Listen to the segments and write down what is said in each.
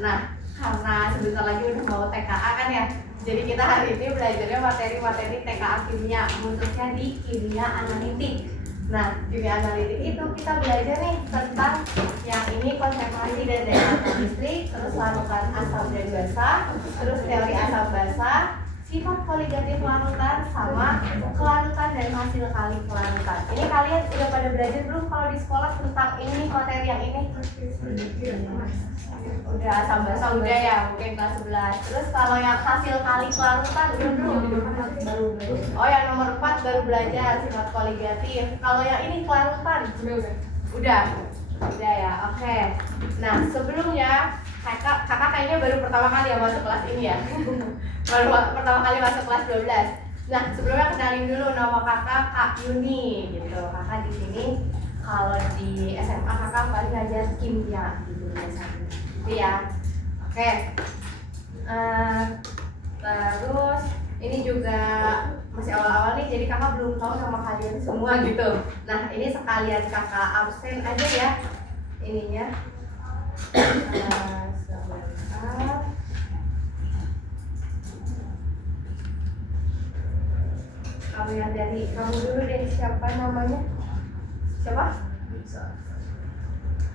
Nah, karena sebentar lagi udah mau TKA kan ya, jadi kita hari ini belajarnya materi-materi TKA kimia, khususnya di kimia analitik. Nah, kimia analitik itu kita belajar nih tentang yang ini konsentrasi dan daya tahan listrik, terus larutan asam dan basa, terus teori asam basa, sifat koligatif larutan, sama kelarutan dan hasil kali kelarutan. Ini kalian udah pada belajar belum kalau di sekolah tentang ini materi yang ini? Udah, asam basa udah ya, mungkin kelas 11. Terus kalau yang hasil kali kelarutan udah belum? Oh, yang nomor 4 baru belajar sifat koligatif. Kalau yang ini kelarutan? Udah ya, oke. Nah, sebelumnya kakak kayaknya baru pertama kali ya masuk kelas ini ya. Baru pertama kali masuk kelas 12. Nah, sebelumnya kenalin dulu nama kakak, Kak Yuni gitu. Kakak di sini kalau di SMA kakak paling ngajar kimia gitu biasanya. Gitu ya. Oke. Terus ini juga masih awal-awal nih, jadi kakak belum tahu sama kalian semua gitu. Nah, ini sekalian kakak absen aja ya ininya. Sebentar. Kamu yang dari kamu dulu deh, siapa namanya? Siapa?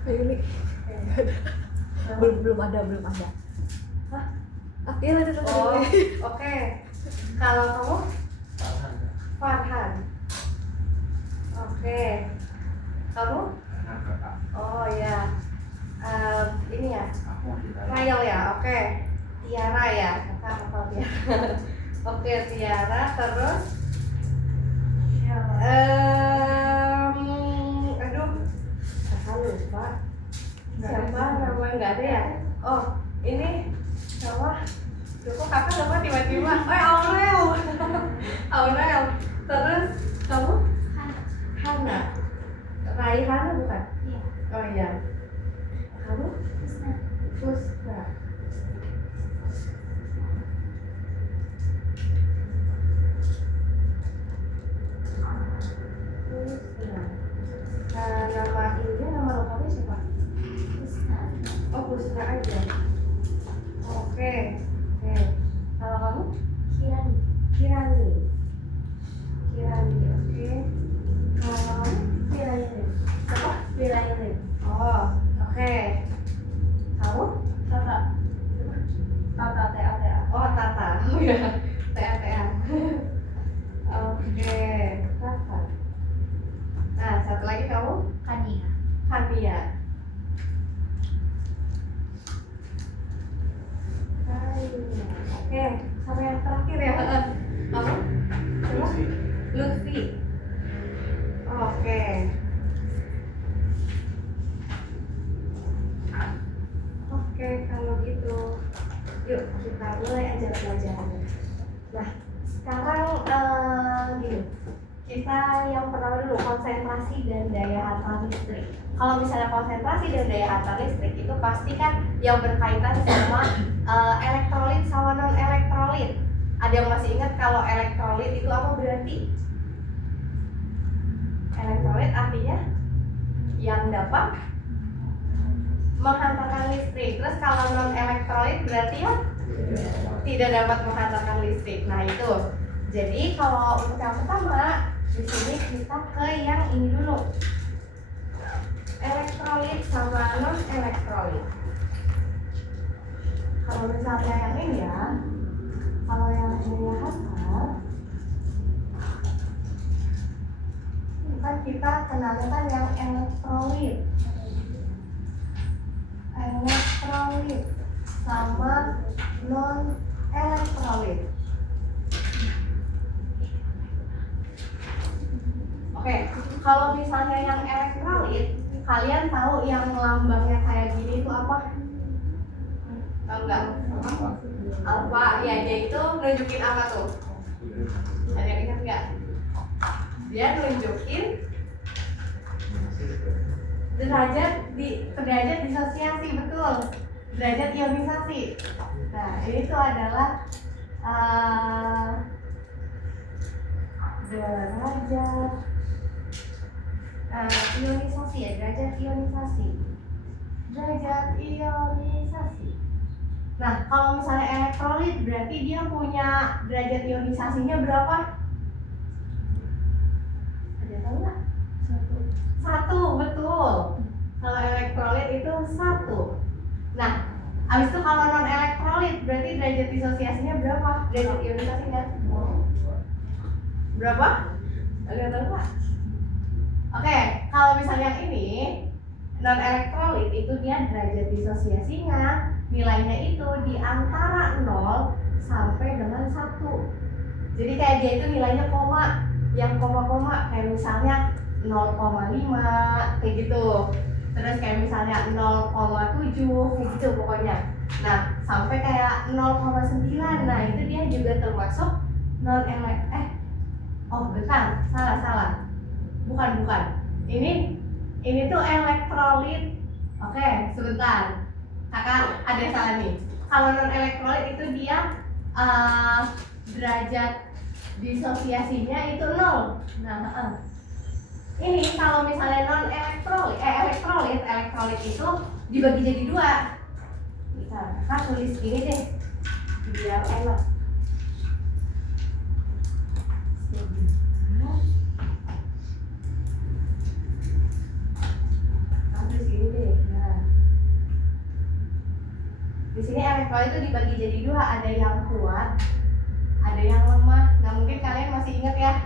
Ini belum ada. Hah? Iya ada. Oh, oke. Kalau kamu? Farhan. Oke. Kamu? Oh ya. Ini ya. Rael ya. Oke. Tiara ya. Kakak apa Tiara? Oke, Tiara. Terus? Aduh. Kakak lupa. Siapa namanya nggak ada ya? Oh, ini siapa? Kok kakak lupa tiba-tiba? Oh, Aurel. Aurel. Terus kamu? Hana. Raihana bukan? Iya. Oh iya. Kamu? Pusna. Pusna. Nama ini, nama lengkapnya siapa? Pusna. Oh, Pusna aja. Oke. Kalau kamu? Kirani. Kirani. Oke. Kalau kamu? Wilayah. Siapa? Wilayah. Oh, oke. Kamu? Kakak. Tata, T-A-T-A. Oh, Tata. Oh ya, T-A-T-A. Oke, Tata. Nah, satu lagi kamu? Kania. Kania. Oke, sama yang terakhir ya. Kamu? Siapa? Lutfi. Oke. Oke, kalau gitu, yuk kita mulai aja pelajarannya. Nah, sekarang gini, kita yang pertama dulu konsentrasi dan daya hantar listrik. Kalau misalnya konsentrasi dan daya hantar listrik itu pasti kan yang berkaitan sama elektrolit sama non elektrolit. Ada yang masih ingat kalau elektrolit itu apa berarti? Elektrolit artinya yang dapat menghantarkan listrik. Terus kalau non elektrolit berarti ya tidak dapat menghantarkan listrik. Nah itu. Jadi kalau untuk yang pertama di sini kita ke yang ini dulu. Elektrolit sama non elektrolit. Kalau misalnya yang ini ya, kalau yang ini hantar, kan kita kenalnya kan yang elektrolit. Elektrolit sama non elektrolit. Oke, kalau misalnya yang elektrolit, kalian tahu yang lambangnya kayak gini itu apa? Tahu nggak? Alfa, ya dia itu nunjukin apa tuh? Ada yang ingat nggak? Dia nunjukin derajat disosiasi, betul. Derajat ionisasi. Nah, ini tuh adalah derajat ionisasi ya, derajat ionisasi. Nah, kalau misalnya elektrolit berarti dia punya derajat ionisasinya berapa? Ada tahu nggak? Satu, betul. Kalau elektrolit itu 1. Nah, abis itu kalau non elektrolit berarti derajat disosiasinya berapa? Derajat ionisasinya berapa? Ada tahu nggak? Oke, kalau misalnya yang ini non elektrolit itu dia derajat disosiasinya nilainya itu di antara 0 sampai dengan 1. Jadi kayak dia itu nilainya koma, yang koma-koma kayak misalnya 0,5 kayak gitu. Terus kayak misalnya 0,7 kayak gitu pokoknya. Nah, sampai kayak 0,9. Nah, itu dia juga termasuk non oh, bentar, salah. Bukan. Ini tuh elektrolit. Oke, sebentar. Kakak ada salah nih. Kalau non elektrolit itu dia derajat disosiasinya itu 0. Nah, ini kalau misalnya non elektrolit itu dibagi jadi 2. Bisa kakak tulis gini deh biar enak. Di sini elektrolit itu dibagi jadi 2, ada yang kuat, ada yang lemah. Nah, mungkin kalian masih ingat ya,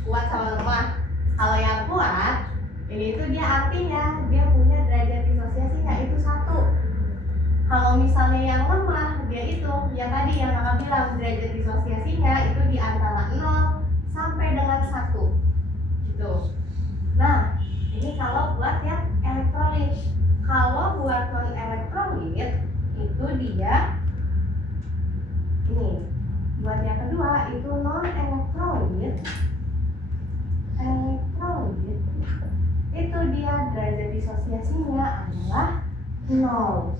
kuat sama lemah. Kalau yang kuat, ini itu dia artinya dia punya derajat disosiasinya itu 1. Kalau misalnya yang lemah, dia itu ya tadi yang kakak bilang derajat disosiasinya itu di antara 0 sampai dengan 1 gitu. Nah, ini kalau buat yang elektrolit. Kalau buat non elektrolit itu dia ini buat yang kedua itu non elektrolit itu dia derajat disosiasinya adalah 0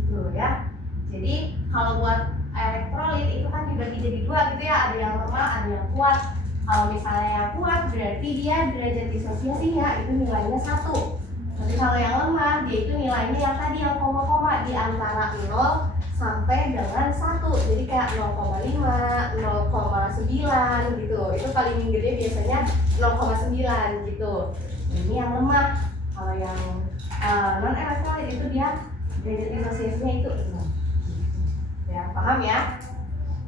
gitu ya. Jadi kalau buat elektrolit itu kan dibagi jadi 2 gitu ya, ada yang lemah ada yang kuat. Kalau misalnya yang kuat berarti dia derajat disosiasinya itu nilainya 1. Tapi kalau yang lemah dia itu nilainya yang tadi yang koma-koma di antara 0 sampai dengan 1. Jadi kayak 0,5, 0,9 gitu. Itu paling gede biasanya 0,9 gitu. Ini yang lemah. Kalau yang non elektrolit itu dia derajat disosiasinya itu 0. Ya, paham ya?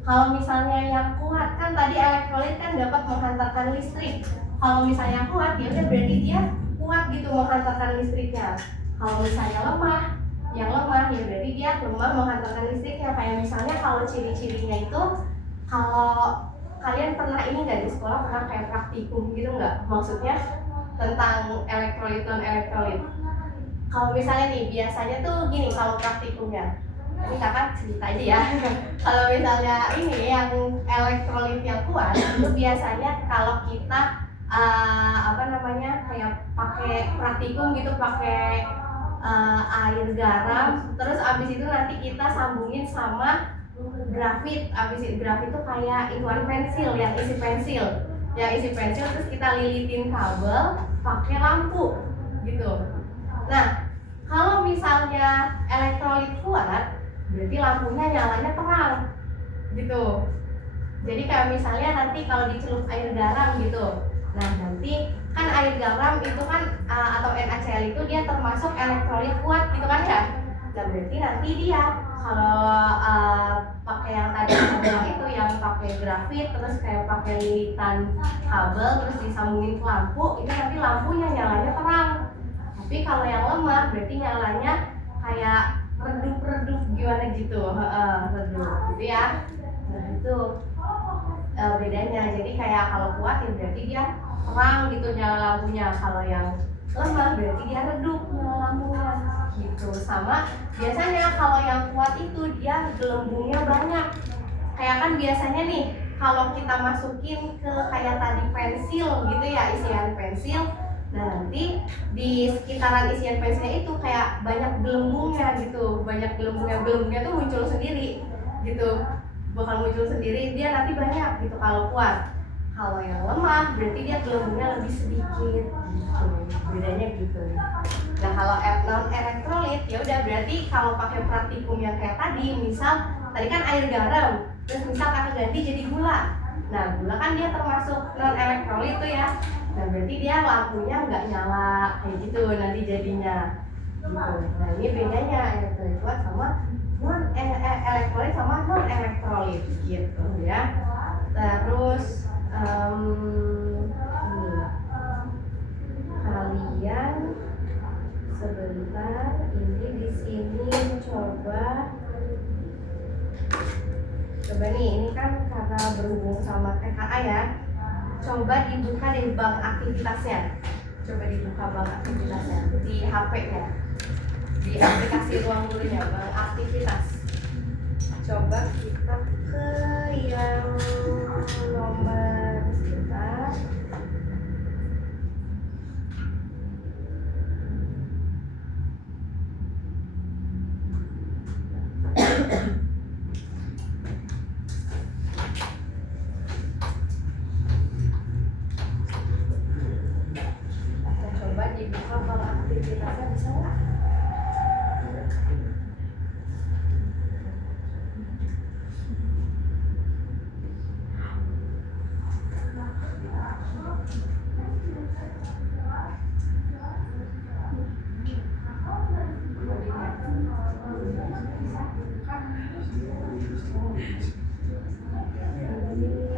Kalau misalnya yang kuat kan tadi elektrolit kan dapat menghantarkan listrik. Kalau misalnya yang kuat ya udah berarti dia kuat gitu menghantarkan listriknya. Kalau misalnya yang lemah ya berarti dia lemah menghantarkan listriknya. Kayak misalnya kalau ciri-cirinya itu, kalau kalian pernah ini nggak di sekolah pernah kayak praktikum gitu nggak? Maksudnya tentang elektrolit non elektrolit. Kalau misalnya nih biasanya tuh gini kalau praktikumnya. Ini kakak cerita aja ya. Kalau misalnya ini yang elektrolit yang kuat itu biasanya kalau kita kayak pakai praktikum gitu, pakai air garam, terus abis itu nanti kita sambungin sama grafit. Abis itu grafit itu kayak ituan pensil yang isi pensil terus kita lilitin kabel pakai lampu gitu. Nah, kalau misalnya elektrolit kuat berarti lampunya nyalanya terang gitu. Jadi kayak misalnya nanti kalau dicelup air garam gitu, nah nanti kan air garam itu kan atau NaCl itu dia termasuk elektrolit kuat gitu kan ya. Nah berarti nanti dia kalau pakai yang tadi aku bilang itu yang pakai grafit terus kayak pakai lilitan kabel terus disambungin ke lampu, itu nanti lampunya nyalanya terang. Tapi kalau yang lemah berarti nyalanya kayak redup gimana gitu, redup gitu ya. Nah itu bedanya. Jadi kayak kalau kuat ya berarti dia terang gitu nyala lampunya, kalau yang lemah berarti dia redup nyala lampunya gitu. Sama biasanya kalau yang kuat itu dia gelembungnya banyak. Kayak kan biasanya nih kalau kita masukin ke kayak tadi pensil gitu ya, isian pensil. Nah nanti di sekitaran isian pensilnya itu kayak banyak gelembungnya gitu, gelembungnya tuh muncul sendiri gitu, bakal muncul sendiri dia nanti banyak gitu kalau kuat. Kalau yang lemah berarti dia gelembungnya lebih sedikit gitu. Bedanya gitu. Nah kalau non elektrolit ya udah berarti kalau pakai praktikum yang kayak tadi, misal tadi kan air garam, terus misal kakak ganti jadi gula. Nah gula kan dia termasuk non elektrolit tuh ya. Nah berarti dia lampunya nggak nyala kayak gitu nanti jadinya. Gitu. Nah ini bedanya elektrolit kuat sama non elektrolit sama non elektrolit gitu ya. Terus kalian sebentar ini di sini coba nih ini kan karena berhubung sama TKA ya, coba dibuka deh bank aktivitasnya, coba dibuka bank aktivitasnya di HP-nya, di aplikasi ruang gurunya bank aktivitas. Coba kita ke yang nomor sebentar. Coba dibuka bank aktivitasnya, bisa nggak?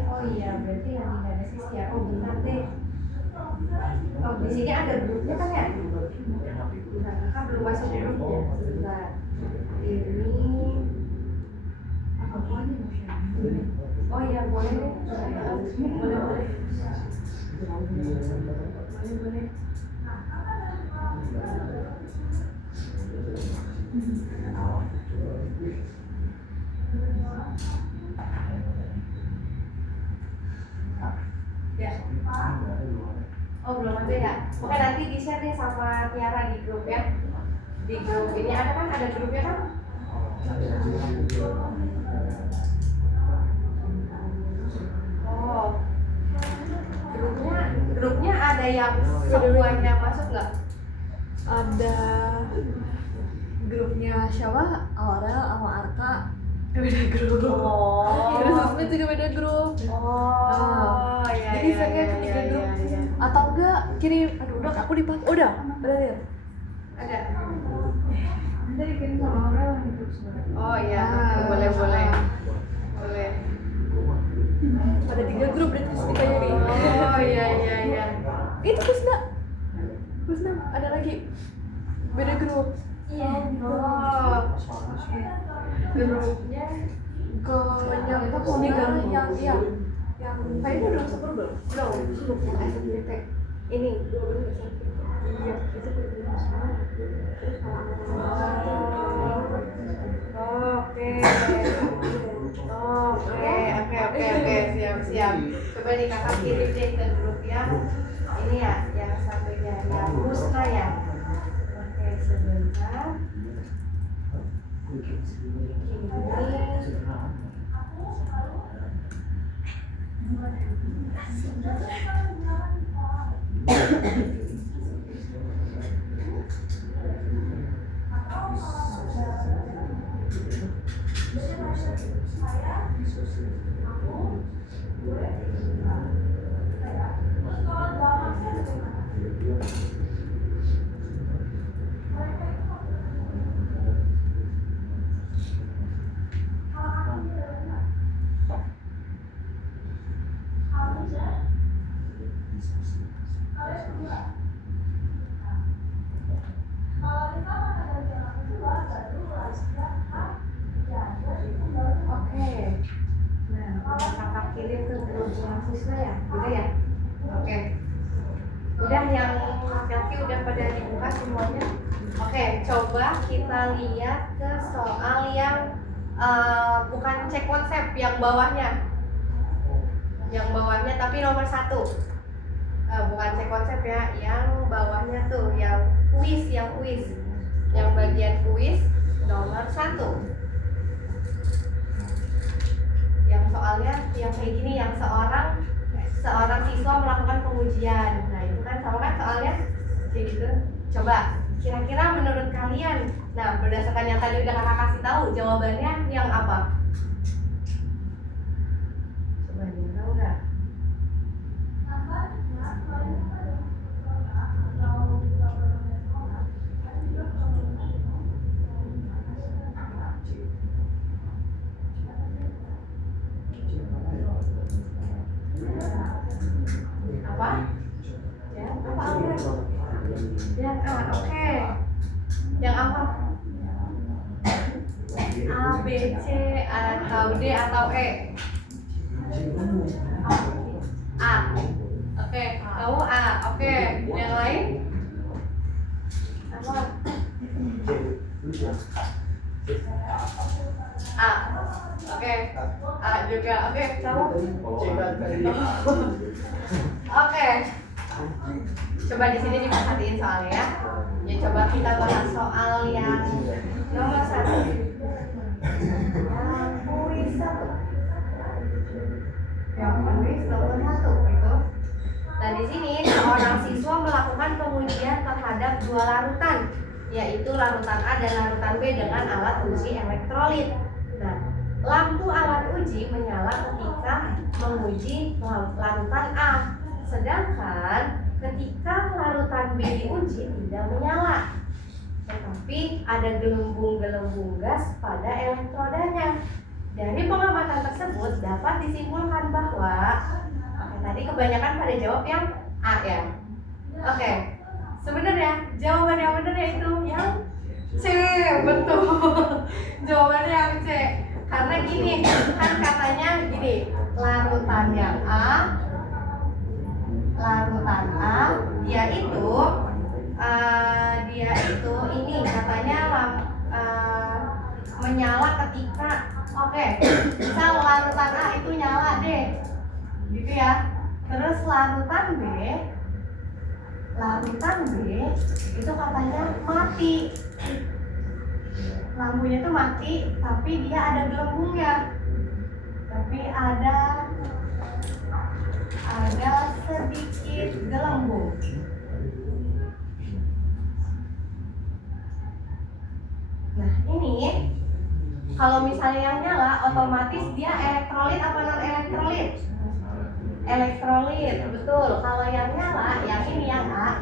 Oh iya, berarti yang tidak ada sisi ya. Oh benar deh. Oh di sini ada grupnya kan ya? Nah, kakak belum masuk grupnya. Sebentar. Ini. Oh iya boleh deh. Boleh. Boleh. Ya. Oh belum ada ya? Oke nanti di share nih sama Tiara di grup ya. Di grup ini ada kan? Ada grupnya kan? Oh grupnya ada yang semuanya masuk nggak? Ada grupnya siapa? Aurel sama Arka beda grup. Oh. Terus Susmi juga beda grup. Oh, ya. Jadi saya ketiga grup. Atau enggak kirim, aduh udah aku dipakai. Udah ya. Ada. Nanti dikirim sama Aurel di grup sebenarnya. Oh iya, boleh. Boleh. Ada 3 grup dan terus kita jadi. Oh iya. Itu Kusna ada lagi beda grup. Iya. Oh. Grupnya Yang itu yang kayaknya udah masuk grup belum? belum SBT. Ini Iya, itu belum semua. Terus Oke, siap. Coba nih kakak kirim deh ke grup yang ini ya, yang satunya yang Husna ya. Oke, sebentar. Oke. Nah, udah kakak kirim ke grup mahasiswa ya? Udah ya? Oke. Udah yang laki-laki udah pada dibuka semuanya? Oke, coba kita lihat ke soal yang bukan cek konsep, yang bawahnya. Yang bawahnya tapi nomor 1. Bukan cek konsep ya, yang bawahnya tuh, yang kuis. Yang bagian kuis nomor 1. Yang soalnya yang kayak gini, yang seorang siswa melakukan pengujian. Nah itu kan sama kan soalnya kayak gitu. Coba kira-kira menurut kalian, nah berdasarkan yang tadi udah kakak kasih tahu, jawabannya yang apa? Coba dia tahu nggak? Apa? Ya, apa Alfred? Yang A, oke. Yang apa? A, B, C, atau D, atau E? A. Oke, kamu A. Oke, yang lain? Apa? A. Oke. A juga. Oke, kamu? Oke. Coba di sini diperhatiin soalnya ya. Ya coba kita bahas soal yang nomor 1. Yang kuis 1. Yang kuis nomor 1 itu. Nah di sini seorang siswa melakukan pengujian terhadap 2 larutan, yaitu larutan A dan larutan B dengan alat uji elektrolit. Nah, lampu alat uji menyala ketika menguji larutan A, sedangkan ketika larutan B diuji tidak menyala, tetapi ada gelembung-gelembung gas pada elektrodanya. Dari pengamatan tersebut dapat disimpulkan bahwa tadi kebanyakan pada jawab yang A ya. Oke, sebenarnya jawaban yang benar yaitu yang C, betul. Jawabannya yang C. Karena gini, kan katanya gini, larutan yang A, dia itu ini katanya menyala ketika, oke, misal larutan A itu nyala deh, gitu ya. Terus larutan B itu katanya mati, lampunya tuh mati, tapi dia ada gelembungnya, tapi ada sedikit gelembung. Nah ini kalau misalnya yang nyala otomatis dia elektrolit apa non elektrolit? Elektrolit, betul. Kalau yang nyala, yang ini yang A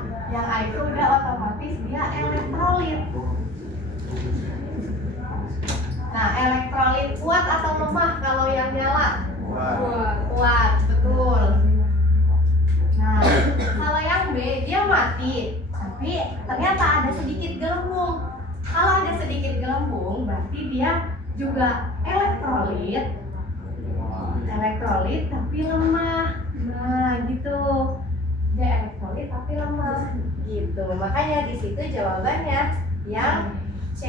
itu udah otomatis dia elektrolit. Nah, elektrolit kuat atau lemah kalau yang nyala? Kuat, betul. Nah, kalau yang B dia mati, tapi ternyata ada sedikit gelembung. Kalau ada sedikit gelembung, berarti dia juga elektrolit tapi lemah. Nah, gitu. Dia elektrolit tapi lemah, gitu. Makanya di situ jawabannya yang C.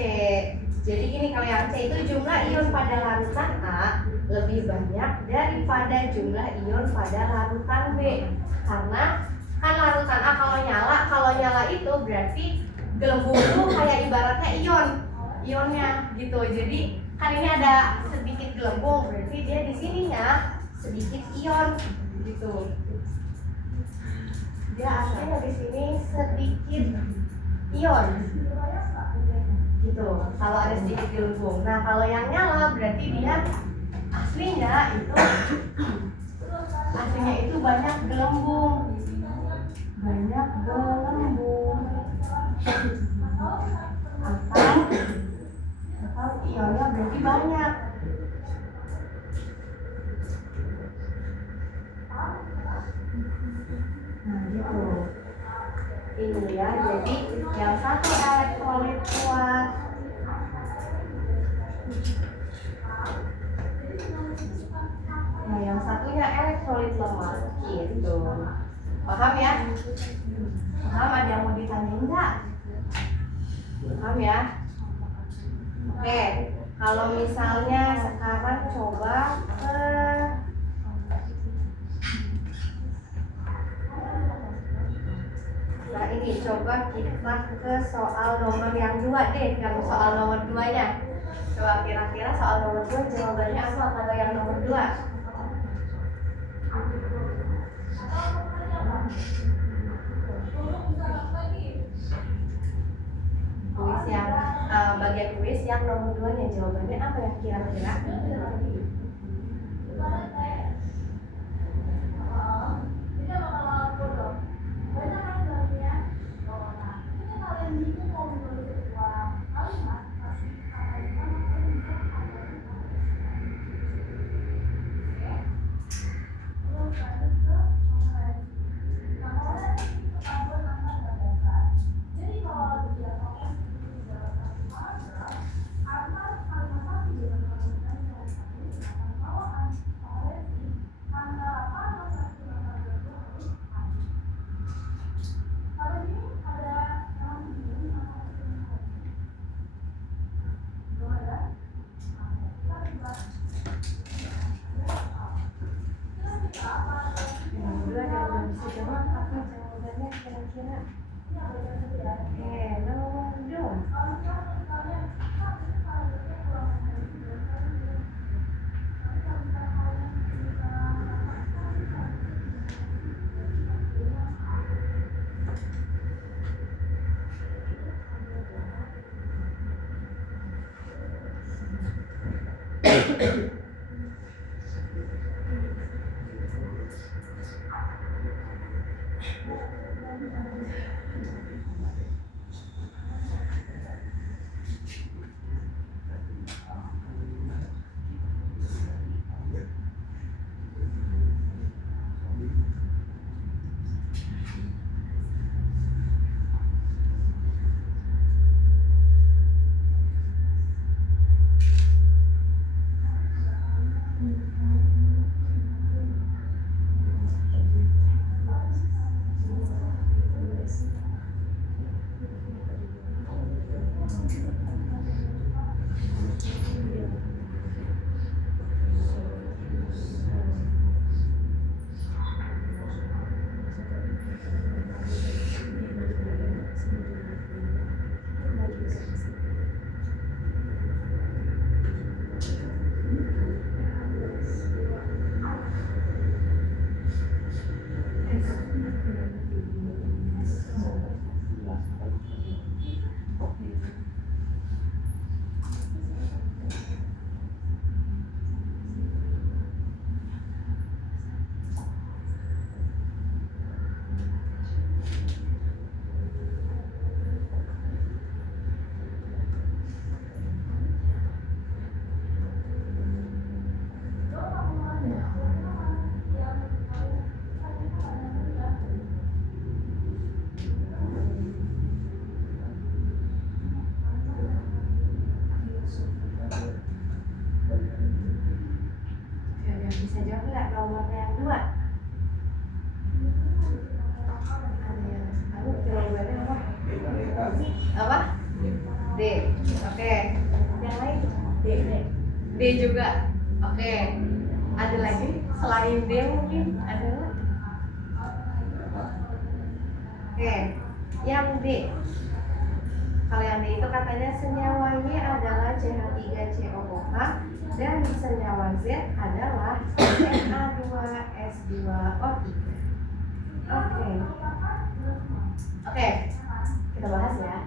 Jadi gini, kalau yang C itu jumlah ion pada larutan A lebih banyak daripada jumlah ion pada larutan B. Karena kan larutan A kalau nyala itu berarti gelembung itu kayak ibaratnya ionnya gitu. Jadi kan ini ada sedikit gelembung, berarti dia di sininya sedikit ion gitu. Dia aslinya di sini sedikit ion gitu. Kalau ada sedikit gelembung. Nah, kalau yang nyala berarti dia aslinya itu banyak gelembung. Atau ionnya berarti banyak. Nah gitu. Ini ya, jadi yang satu elektrolit kuat, nah yang satunya elektrolit lemah gitu. Paham ya? Paham? Ada yang mau ditanya enggak? Paham ya? Oke, kalau misalnya sekarang coba nah ini coba kita ke soal nomor yang 2 deh, yang soal nomor 2-nya. Coba kira-kira soal nomor 2 jawabannya apa kalau yang nomor 2? Kuis yang bagian kuis yang nomor 2 nya jawabannya apa ya kira-kira? Nomor 2 ada yang belum bisa jawab apa jawabannya kira-kira? Oke, nomor 2. Ada yang bisa jawab nggak nomor yang 2? Ada yang tahu jawabannya apa? Apa? D. Oke. Yang lain? D juga. Oke. Ada lagi selain D mungkin ada nggak? Oke. Yang D. Kalau yang D itu katanya senyawanya adalah CH3COOH dan senyawa Z adalah Na2S2O3. Oke, kita bahas ya.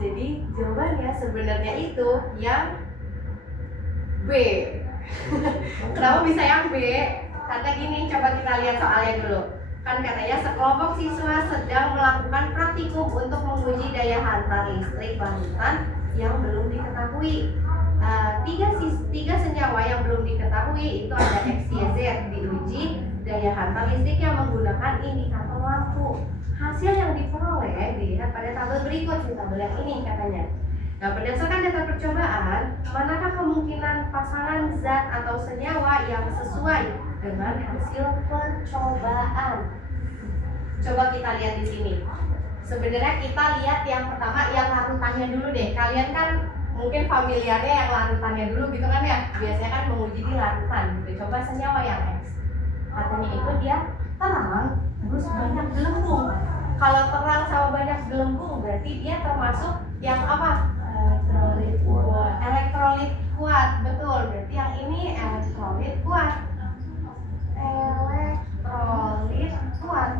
Jadi jawabannya sebenarnya itu yang B. Kenapa bisa yang B? Karena gini, coba kita lihat soalnya dulu. Kan katanya sekelompok siswa sedang melakukan praktikum untuk menguji daya hantar listrik larutan yang belum diketahui. Tiga senyawa yang belum diketahui itu ada X, Y, Z diuji daya hantar listriknya menggunakan indikator lampu. Hasil yang diperoleh dilihat pada tabel berikut, di tabel yang ini katanya. Nah, berdasarkan data percobaan, manakah kemungkinan pasangan zat atau senyawa yang sesuai dengan hasil percobaan? Coba kita lihat di sini. Sebenarnya kita lihat yang pertama yang larutannya dulu deh. Kalian kan mungkin familiarnya yang larutannya dulu gitu kan ya. Biasanya kan menguji di larutan gitu. Coba senyawa yang X. Katanya itu dia terang terus banyak gelembung. Kalau terang sama banyak gelembung berarti dia termasuk yang apa? Elektrolit kuat. Betul. Berarti yang ini elektrolit kuat. Elektrolit kuat.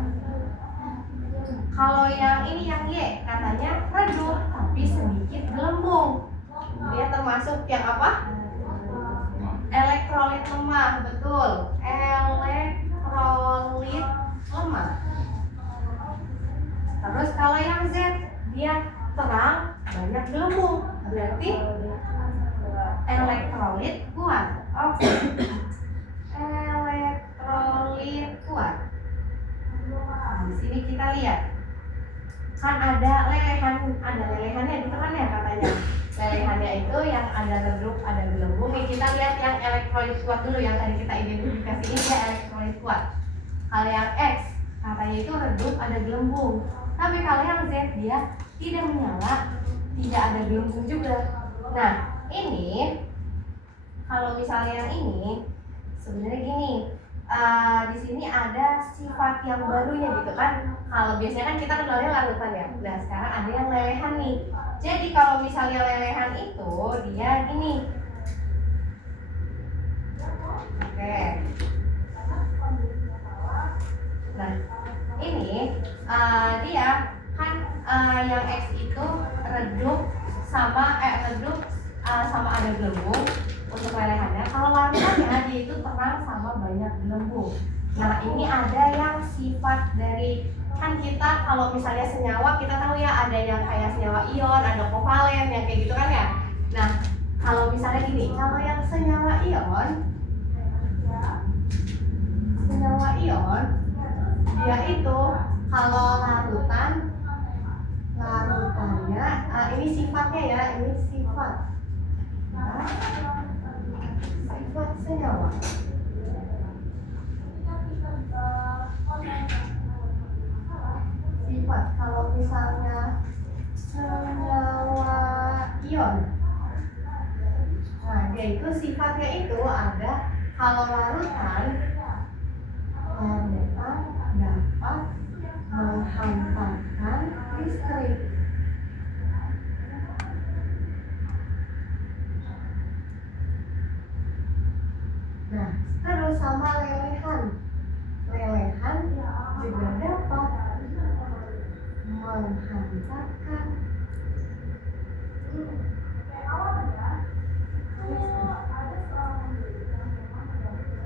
Kalau yang ini yang Y katanya redup tapi sedikit gelembung. Dia termasuk yang apa? Elektrolit lemah, betul. Elektrolit lemah. Terus kalau yang Z dia terang banyak gelembung, berarti elektrolit kuat. Oke. Elektrolit kuat. Nah, di sini kita lihat kan ada lelehannya gitu kan ya katanya. Lelehannya itu yang ada redup, ada gelembung. Nih kita lihat yang elektrolit kuat dulu yang tadi kita identifikasiin dia elektrolit kuat. Kalau yang X katanya itu redup, ada gelembung. Tapi kalau yang Z dia tidak menyala, tidak ada gelembung juga. Nah ini kalau misalnya yang ini sebenarnya gini. Di sini ada sifat yang barunya gitu kan. Kalau biasanya kan kita kenalnya larutan ya. Nah sekarang ada yang lelehan nih. Jadi kalau misalnya lelehan itu dia gini. Oke. Nah ini dia kan yang X itu redup sama ada gelembung. Untuk lelehannya, kalau larutannya dia itu terang sama banyak gelembung. Nah ini ada yang sifat dari, kan kita kalau misalnya senyawa kita tahu ya ada yang kayak senyawa ion, ada kovalen yang kayak gitu kan ya. Nah kalau misalnya gini, kalau yang senyawa ion dia itu kalau larutannya ini sifatnya ya, ini sifat. Nah, sifat senyawa. Sifat kalau misalnya senyawa ion. Nah, dia itu sifatnya itu ada kalau larutan dapat menghantarkan listrik. Nah, terus sama lelehan juga dapat menghantarkan.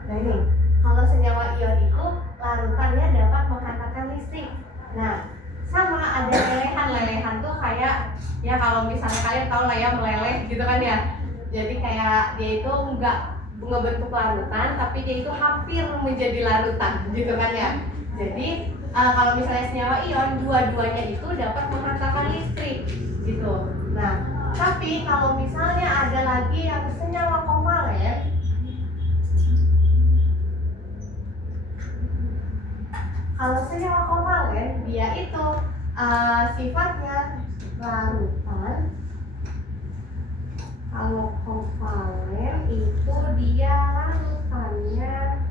Nah ini, kalau senyawa ion itu larutannya dapat menghantarkan listrik. Nah, sama ada lelehan tuh kayak ya kalau misalnya kalian tahu lah ya meleleh gitu kan ya. Jadi kayak dia itu nggak bentuk larutan, tapi dia itu hampir menjadi larutan gitu kan ya. Jadi kalau misalnya senyawa ion dua-duanya itu dapat menghantarkan listrik gitu. Nah tapi kalau misalnya ada lagi yang senyawa kovalen, kalau senyawa kovalen dia itu sifatnya larutan. Kalau kovalen itu dia larutannya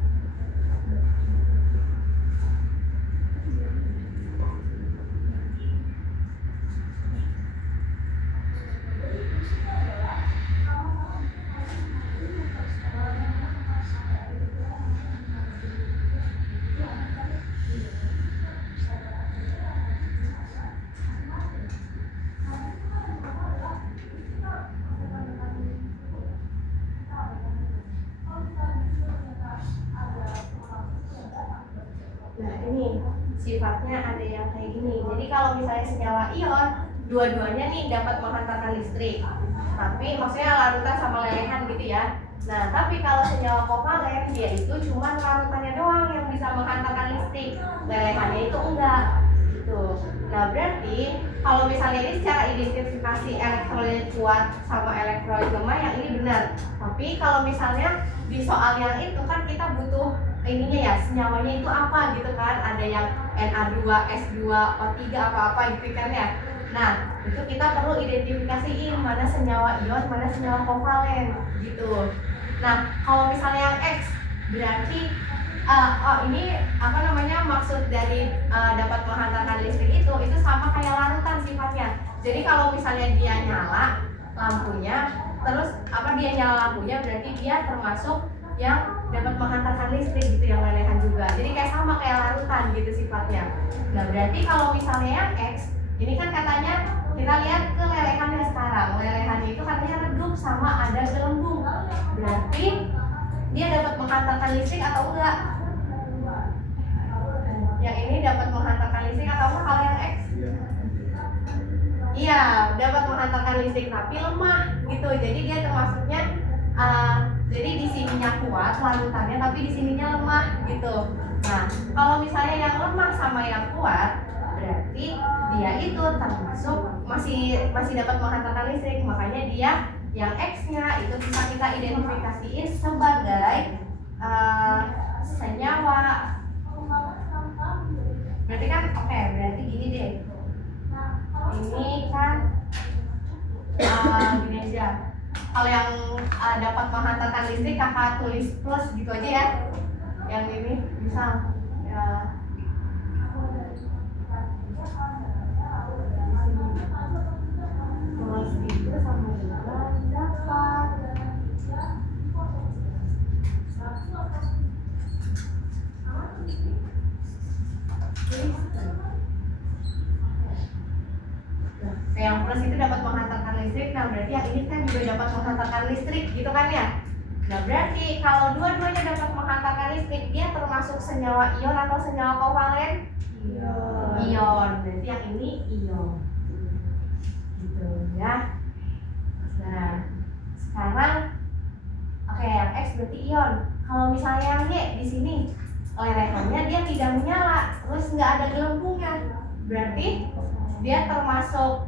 sifatnya ada yang kayak gini. Jadi kalau misalnya senyawa ion, dua-duanya nih dapat menghantarkan listrik. Tapi maksudnya larutan sama lelehan gitu ya. Nah, tapi kalau senyawa kovalen dia itu cuma larutannya doang yang bisa menghantarkan listrik. Lelehannya itu enggak. Gitu. Nah, berarti kalau misalnya ini secara identifikasi elektrolit kuat sama elektrolit lemah yang ini benar. Tapi kalau misalnya di soal yang itu kan kita butuh ininya ya, senyawanya itu apa gitu kan, ada yang Na2, S2, O3 apa-apa gitu kan ya. Nah itu kita perlu identifikasiin mana senyawa ion, mana senyawa kovalen gitu. Nah kalau misalnya yang X berarti ini apa namanya maksud dari dapat menghantarkan listrik itu sama kayak larutan sifatnya. Jadi kalau misalnya dia nyala lampunya, terus dia nyala lampunya berarti dia termasuk yang dapat menghantarkan listrik gitu, yang lelehan juga. Jadi kayak sama kayak larutan gitu sifatnya. Nah berarti kalau misalnya yang X, ini kan katanya kita lihat ke lelehannya sekarang. Lelehannya itu katanya redup sama ada gelembung. Berarti dia dapat menghantarkan listrik atau enggak? Yang ini dapat menghantarkan listrik atau enggak kalau yang X? Iya, dapat menghantarkan listrik tapi lemah gitu. Jadi dia termasuknya jadi di sininya kuat larutannya tapi di sininya lemah gitu. Nah, kalau misalnya yang lemah sama yang kuat, berarti dia itu termasuk masih dapat menghantarkan listrik. Makanya dia yang X-nya itu bisa kita identifikasiin sebagai senyawa. Berarti kan oke, berarti gini deh. Ini kan gini aja. Kalau yang dapat menghantarkan listrik kakak tulis plus gitu aja ya. Yang ini bisa ya. Plus itu sama dengan dapat. Nah, yang plus itu dapat menghantarkan listrik. Nah berarti yang ini kan juga dapat menghantarkan listrik gitu kan ya. Nah berarti kalau dua-duanya dapat menghantarkan listrik, dia termasuk senyawa ion atau senyawa kovalen? Ion. Berarti yang ini ion gitu ya. Nah sekarang oke, yang X berarti ion. Kalau misalnya yang Y di sini lelehannya dia tidak menyala, terus nggak ada gelembungnya, berarti dia termasuk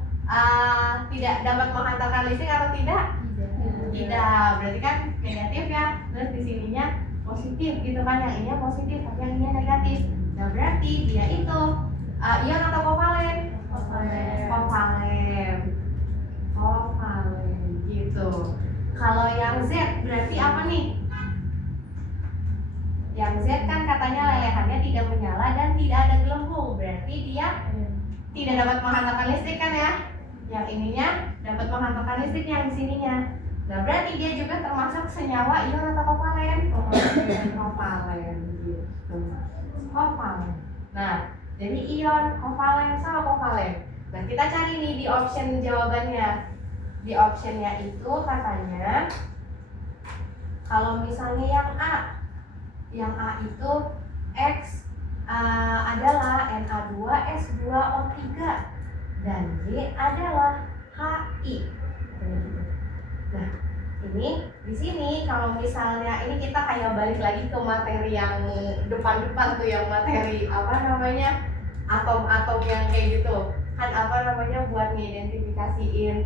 tidak dapat menghantarkan listrik atau tidak? Tidak, berarti kan negatif ya. Terus di sininya positif gitu kan, yang ini positif, tapi yang ini negatif. Nah berarti dia itu ion atau kovalen? Kovalen gitu. Kalau yang Z berarti apa nih? Yang Z kan katanya lelehannya tidak menyala dan tidak ada gelembung, berarti dia tidak dapat menghantarkan listrik kan ya? Yang ininya dapat menghantarkan listrik yang di sininya. Nah berarti dia juga termasuk senyawa ion atau kovalen? Kovalen gitu. Kovalen. Nah jadi ion, kovalen sama kovalen. Nah kita cari nih di option jawabannya. Di optionnya itu katanya kalau misalnya yang A itu X adalah Na2S2O3 dan Y adalah HI. Nah, ini di sini kalau misalnya ini kita kayak balik lagi ke materi yang depan-depan tuh, yang materi apa namanya atom-atom yang kayak gitu kan, apa namanya buat ngidentifikasiin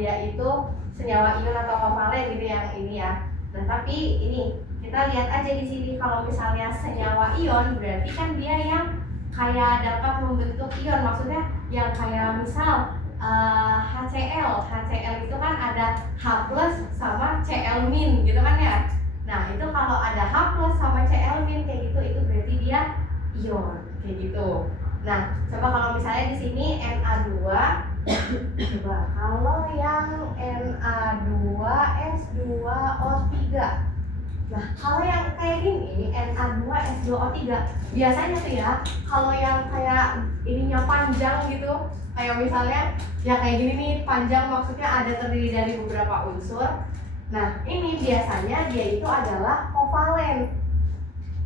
dia itu senyawa ion atau kovalen gitu yang ini ya. Nah tapi ini kita lihat aja di sini kalau misalnya senyawa ion berarti kan dia yang kayak dapat membentuk ion, maksudnya yang kayak misal HCl itu kan ada H plus sama Cl min gitu kan ya. Nah itu kalau ada H plus sama Cl min kayak gitu, itu berarti dia ion kayak gitu. Nah coba kalau misalnya di sini Na2 coba kalau yang Na2S2O3. Nah, kalau yang kayak gini, Na2S2O3, biasanya tuh ya, kalau yang kayak ininya panjang gitu, kayak misalnya, ya kayak gini nih, panjang maksudnya ada terdiri dari beberapa unsur. Nah, ini biasanya dia itu adalah kovalen,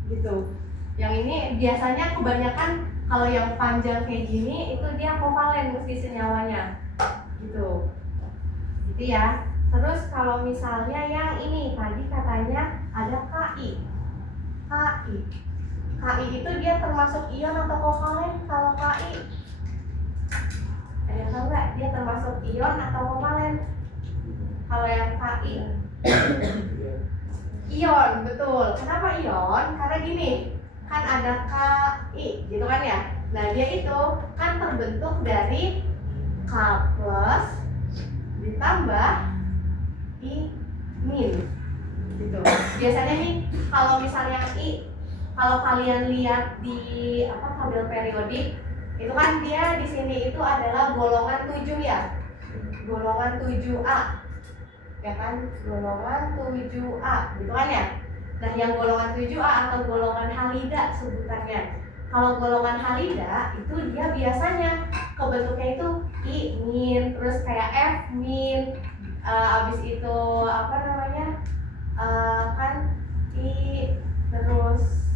gitu. Yang ini biasanya kebanyakan kalau yang panjang kayak gini, itu dia kovalen mesti senyawanya, gitu. Gitu ya. Terus kalau misalnya yang ini tadi katanya ada KI itu dia termasuk ion atau kovalen? Kalau KI ada yang tahu nggak dia termasuk ion atau kovalen? Kalau yang KI ion, betul. Kenapa ion? Karena gini kan ada KI gitu kan ya. Nah dia itu kan terbentuk dari K plus ditambah I min gitu. Biasanya nih kalau misalnya I, kalau kalian lihat di tabel periodik itu kan dia di sini itu adalah golongan 7 ya, golongan 7A. ya kan, golongan 7A gitu kan ya. Nah yang golongan 7A atau golongan halida sebutannya. Kalau golongan halida itu dia biasanya kebentuknya itu I min, terus kayak F min, abis itu apa namanya, kan I terus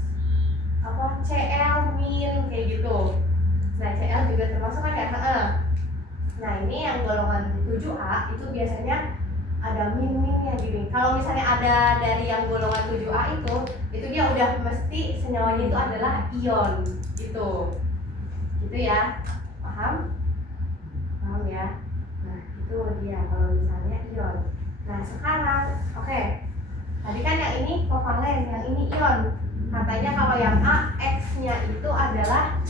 apa CL min kayak gitu. Nah CL juga termasuk kan ya. Nah ini yang golongan 7A itu biasanya ada min-minnya gini. Kalau misalnya ada dari yang golongan 7A itu dia udah mesti senyawanya itu adalah ion gitu. Gitu ya. Paham? Paham ya? Nah, itu dia kalau misalnya ion. Nah, sekarang oke. Tadi kan yang ini kovalen, yang ini ion. Katanya kalau yang A, X-nya itu adalah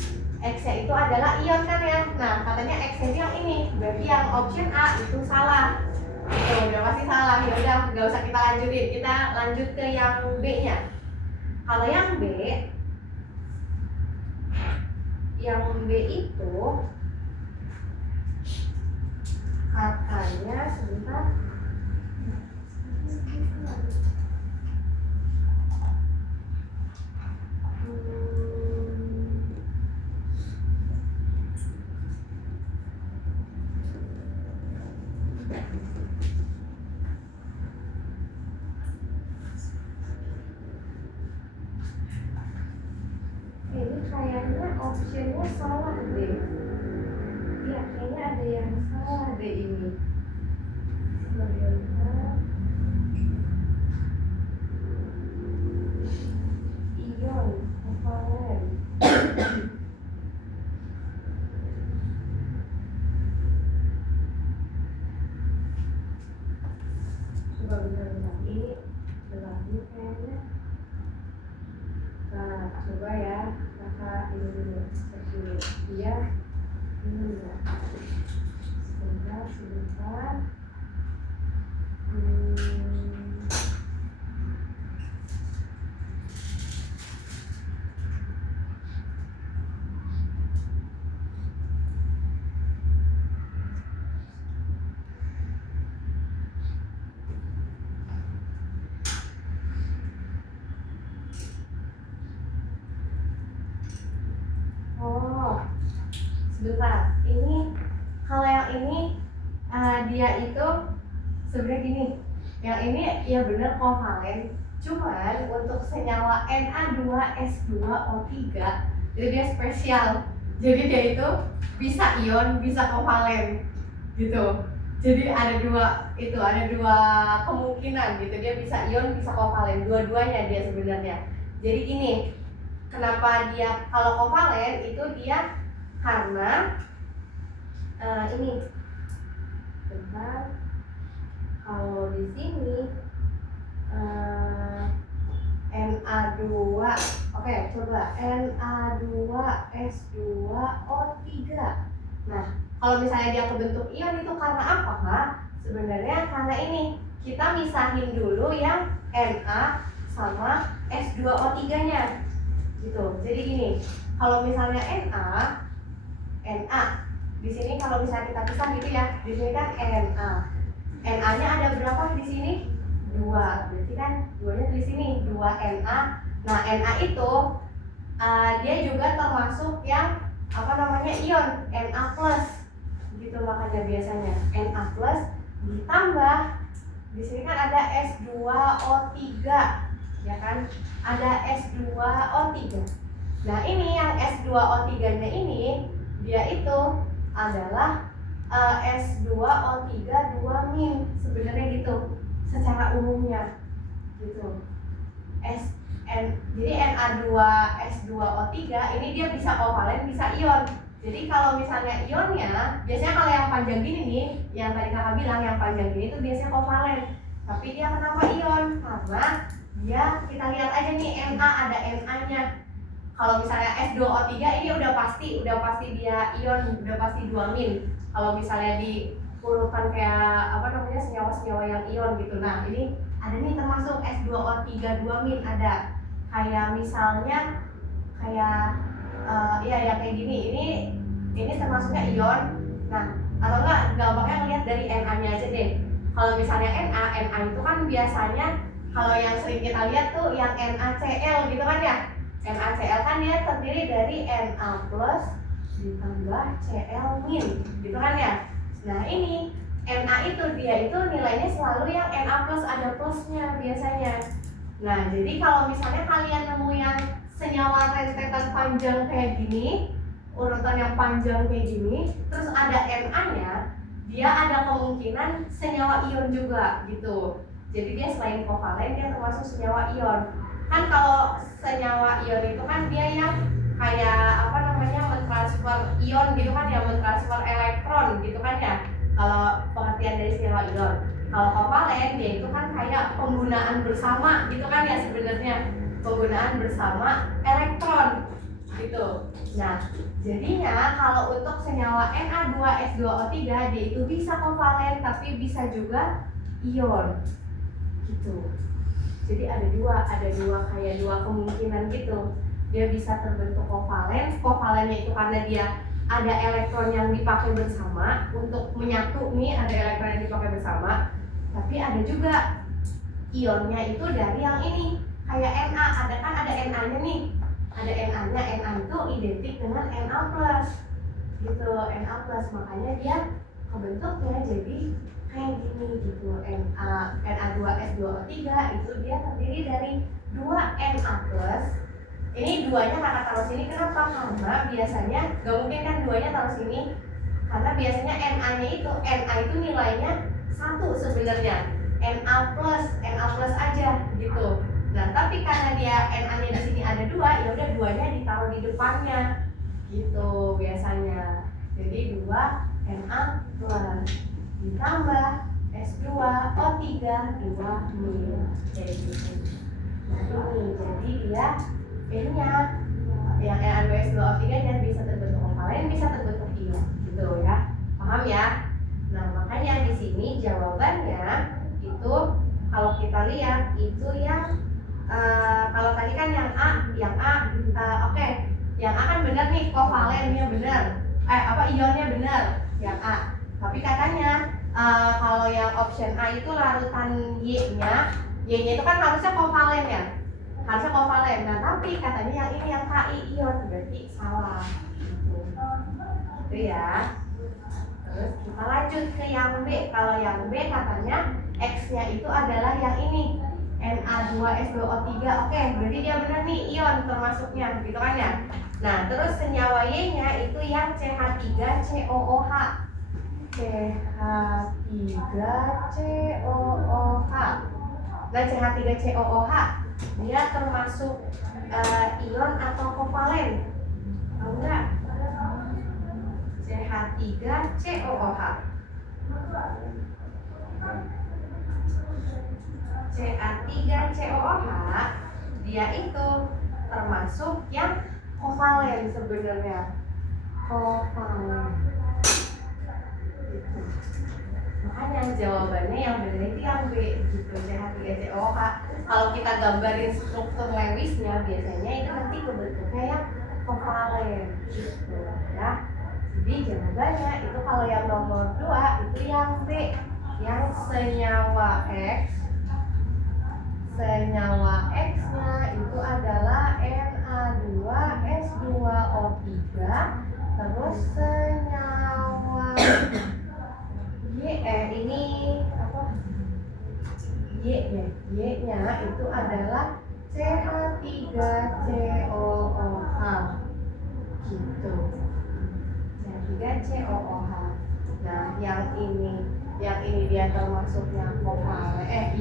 ion kan ya. Nah, katanya X-nya itu yang ini. Berarti yang option A itu salah. Itu udah pasti salah. Ya udah, nggak usah kita lanjutin. Kita lanjut ke yang B-nya. Kalau yang B itu katanya sebentar. Ini kayaknya optionnya salah deh. Iya, kayaknya ada yang salah deh ini. Sebenarnya ion kovalen. Coba benar-benar ini berarti kayaknya. Nah, coba ya, kakak ini dulu, cek dulu. Dia ini ya. Sebentar. Oh, sebentar. Ini kalau yang ini dia itu sebenarnya gini. Yang ini ya benar kovalen. Cuman untuk senyawa Na2S2O3 itu dia spesial. Jadi dia itu bisa ion, bisa kovalen gitu. Jadi ada dua kemungkinan gitu. Dia bisa ion, bisa kovalen. Dua-duanya dia sebenarnya. Jadi gini, kenapa dia kalau kovalen itu dia karena ini bentar, kalau di sini Na2, oke coba Na2S2O3. Nah kalau misalnya dia kebentuk ion itu karena apa kak? Sebenarnya karena ini kita misahin dulu yang Na sama S2O3 nya gitu. Jadi gini, kalau misalnya Na di sini kalau misalnya kita pisah gitu ya, di sini kan Na-nya ada berapa di sini? 2. Berarti kan 2-nya di sini 2 Na. Nah, Na itu dia juga termasuk yang apa namanya ion Na plus. Gitu makanya biasanya Na plus ditambah di sini kan ada S2O3 ya kan? Ada S2O3. Nah, ini yang S2O3-nya ini dia itu adalah S2O3 2 min sebenarnya gitu secara umumnya gitu. Jadi Na2S2O3 ini dia bisa kovalen, bisa ion. Jadi kalau misalnya ionnya biasanya kalau yang panjang gini nih, yang tadi kakak bilang yang panjang gini itu biasanya kovalen. Tapi dia kenapa ion? Karena dia kita lihat aja nih Na ada Na-nya. Kalau misalnya S2O3 ini udah pasti dia ion, udah pasti 2 min. Kalau misalnya di urutan kayak apa namanya senyawa-senyawa yang ion gitu. Nah, ini ada nih termasuk S2O3 2 min ada. Kayak misalnya kayak ya kayak gini. Ini termasuknya ion. Nah, atau enggak gampangnya ngelihat dari Na-nya aja deh. Kalau misalnya Na itu kan biasanya kalau yang sering kita lihat tuh yang NaCl gitu kan ya. NaCl kan dia terdiri dari Na plus ditambah Cl min gitu kan ya. Nah ini Na itu dia itu nilainya selalu yang Na plus ada plusnya biasanya. Nah jadi kalau misalnya kalian nemu yang senyawa rentetan panjang kayak gini, urutan yang panjang kayak gini, terus ada Na-nya, dia ada kemungkinan senyawa ion juga gitu. Jadi dia selain kovalen dia termasuk senyawa ion. Kan kalau senyawa ion itu kan dia yang kayak apa namanya mentransfer ion gitu kan ya, mentransfer elektron gitu kan ya. Kalau pengertian dari senyawa ion. Kalau kovalen dia itu kan kayak penggunaan bersama gitu kan ya sebenarnya. Penggunaan bersama elektron gitu. Nah, jadinya kalau untuk senyawa Na2S2O3 dia itu bisa kovalen tapi bisa juga ion gitu. Jadi ada dua kayak dua kemungkinan gitu. Dia bisa terbentuk kovalen. Kovalennya itu karena dia ada elektron yang dipakai bersama untuk menyatu nih, ada elektron yang dipakai bersama. Tapi ada juga ionnya itu dari yang ini. Kayak Na, ada Na-nya nih. Ada Na-nya, Na itu identik dengan Na plus gitu, Na plus, makanya dia kebentuknya jadi kayak gini gitu. Na2S2O3 itu dia terdiri dari 2 Na plus. Ini duanya kakak taruh sini kenapa? Karena biasanya gak mungkin kan duanya taruh sini, karena biasanya Na-nya itu, Na itu nilainya 1 sebenarnya, Na plus aja gitu. Nah, tapi karena dia Na-nya di sini ada 2, ya udah duanya ditaruh di depannya. Gitu biasanya. Jadi 2 Na plus ditambah S2O3 2 mil kayak gitu. Nah, ini jadi dia ininya yang Na2S2O3 nya bisa terbentuk kovalen, bisa terbentuk ion gitu ya. Paham ya? Nah, makanya di sini jawabannya itu kalau kita lihat itu yang kalau tadi kan yang A oke. Yang A kan benar nih, kovalennya benar. Ionnya benar, yang A. Tapi katanya kalau yang option A itu larutan Y-nya itu kan harusnya kovalen ya. Harusnya kovalen. Nah, tapi katanya yang ini yang Ki ion, berarti salah. Gitu ya. Terus kita lanjut ke yang B. Kalau yang B katanya X-nya itu adalah yang ini. Na2S2O3. Oke, berarti dia benar nih ion termasuknya, gitu kan ya. Nah, terus senyawa Y-nya itu yang CH3COOH. CH3COOH. Nah, CH3COOH dia termasuk ion atau kovalen? Tahu nggak? CH3COOH. CH3COOH dia itu termasuk yang kovalen sebenarnya. Kovalen. Gitu. Makanya jawabannya yang benar itu yang B gitu, CH3COOH. Kalau kita gambarin struktur Lewisnya biasanya itu nanti kebentuknya yang kovalen gitu ya. Jadi jawabannya itu kalau yang nomor 2 itu yang B, yang senyawa X. Senyawa X-nya itu adalah Na2S2O3. Terus senyawa ini apa? Y-nya itu adalah CH3COOH gitu. CH3COOH. Nah, yang ini dia termasuknya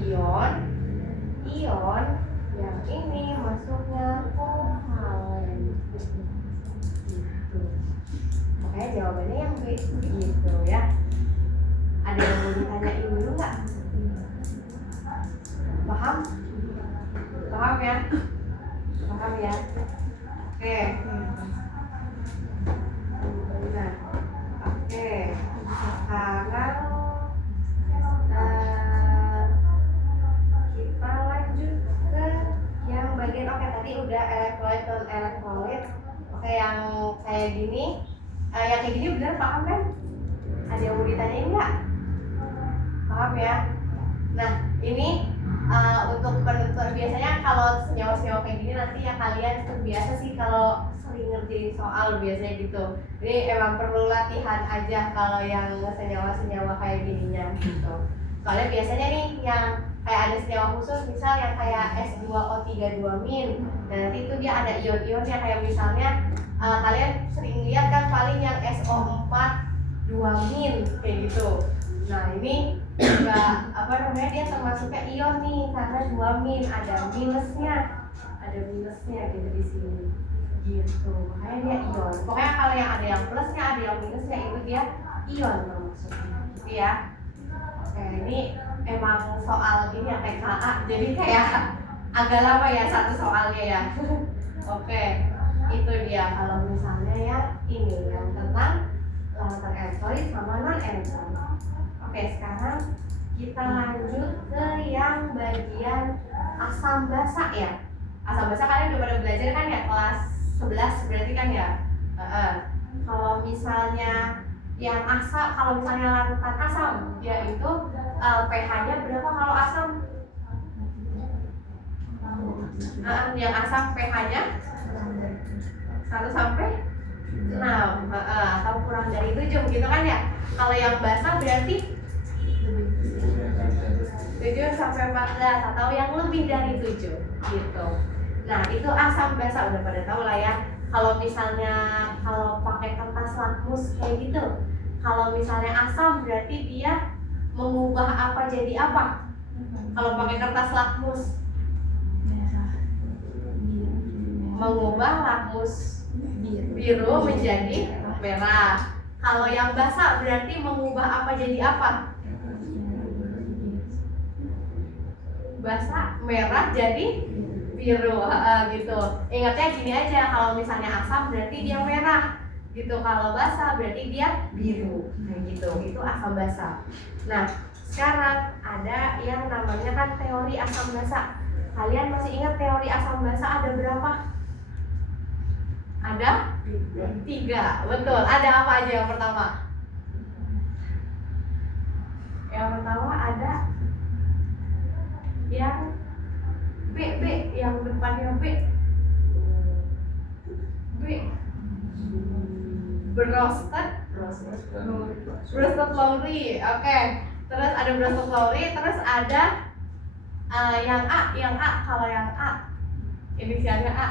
ion. Yang ini masuknya kovalen gitu. Makanya jawabannya yang B gitu ya. Ada yang mau ditanyain dulu nggak? Paham? Paham ya? Paham ya? Oke. Nah, oke. Sekarang kita lanjut ke yang bagian tadi udah elektrolit dan elektrolit. Oke, yang kayak gini, benar paham kan? Ada yang mau ditanyain nggak? Paham ya? Nah, ini untuk penentuan biasanya kalau senyawa-senyawa kayak gini nanti ya kalian terbiasa sih kalau sering ngerjain soal biasanya gitu. Ini emang perlu latihan aja kalau yang senyawa-senyawa kayak gininya gitu. Soalnya biasanya nih yang kayak ada senyawa khusus misal yang kayak S2O32-min. Dan nanti itu dia ada ion-ionnya kayak misalnya kalian sering lihat kan paling yang SO4-2-min kayak gitu. Nah, ini juga dia termasuknya ion nih karena 2-min ada minusnya gitu di sini gitu, makanya dia ion. Pokoknya kalau yang ada yang plusnya ada yang minusnya itu dia ion termasuknya gitu ya. Oke, ini emang soal ini ya TKA jadi kayak agak lama ya satu soalnya ya. Oke, itu dia kalau misalnya ya ini yang tentang enzoid sama non enzoid. Oke, sekarang kita lanjut ke yang bagian asam basa ya. Asam basa kalian udah pada belajar kan ya, kelas 11 berarti kan ya. Kalau misalnya yang kalau misalnya larutan asam, dia itu pH-nya berapa kalau asam? Yang asam pH-nya 1 sampai 6 atau kurang dari 7 gitu kan ya. Kalau yang basa berarti 7 sampai 14 atau yang lebih dari 7 gitu. Nah, itu asam basa udah pada tahu lah ya. Kalau misalnya kalau pakai kertas lakmus kayak gitu, kalau misalnya asam berarti dia mengubah apa jadi apa? Kalau pakai kertas lakmus mengubah lakmus biru menjadi merah. Kalau yang basa berarti mengubah apa jadi apa? Basa merah jadi biru gitu. Ingatnya gini aja, kalau misalnya asam berarti dia merah gitu, kalau basa berarti dia biru gitu. Itu asam basa. Nah, sekarang ada yang namanya kan teori asam basa. Kalian masih ingat teori asam basa ada berapa? Ada 3, betul. Ada apa aja yang pertama? Yang pertama ada yang B, yang depannya B Brosted Lowry. Oke. Terus ada Brosted Lowry, terus ada yang A. Kalau yang A inisialnya A,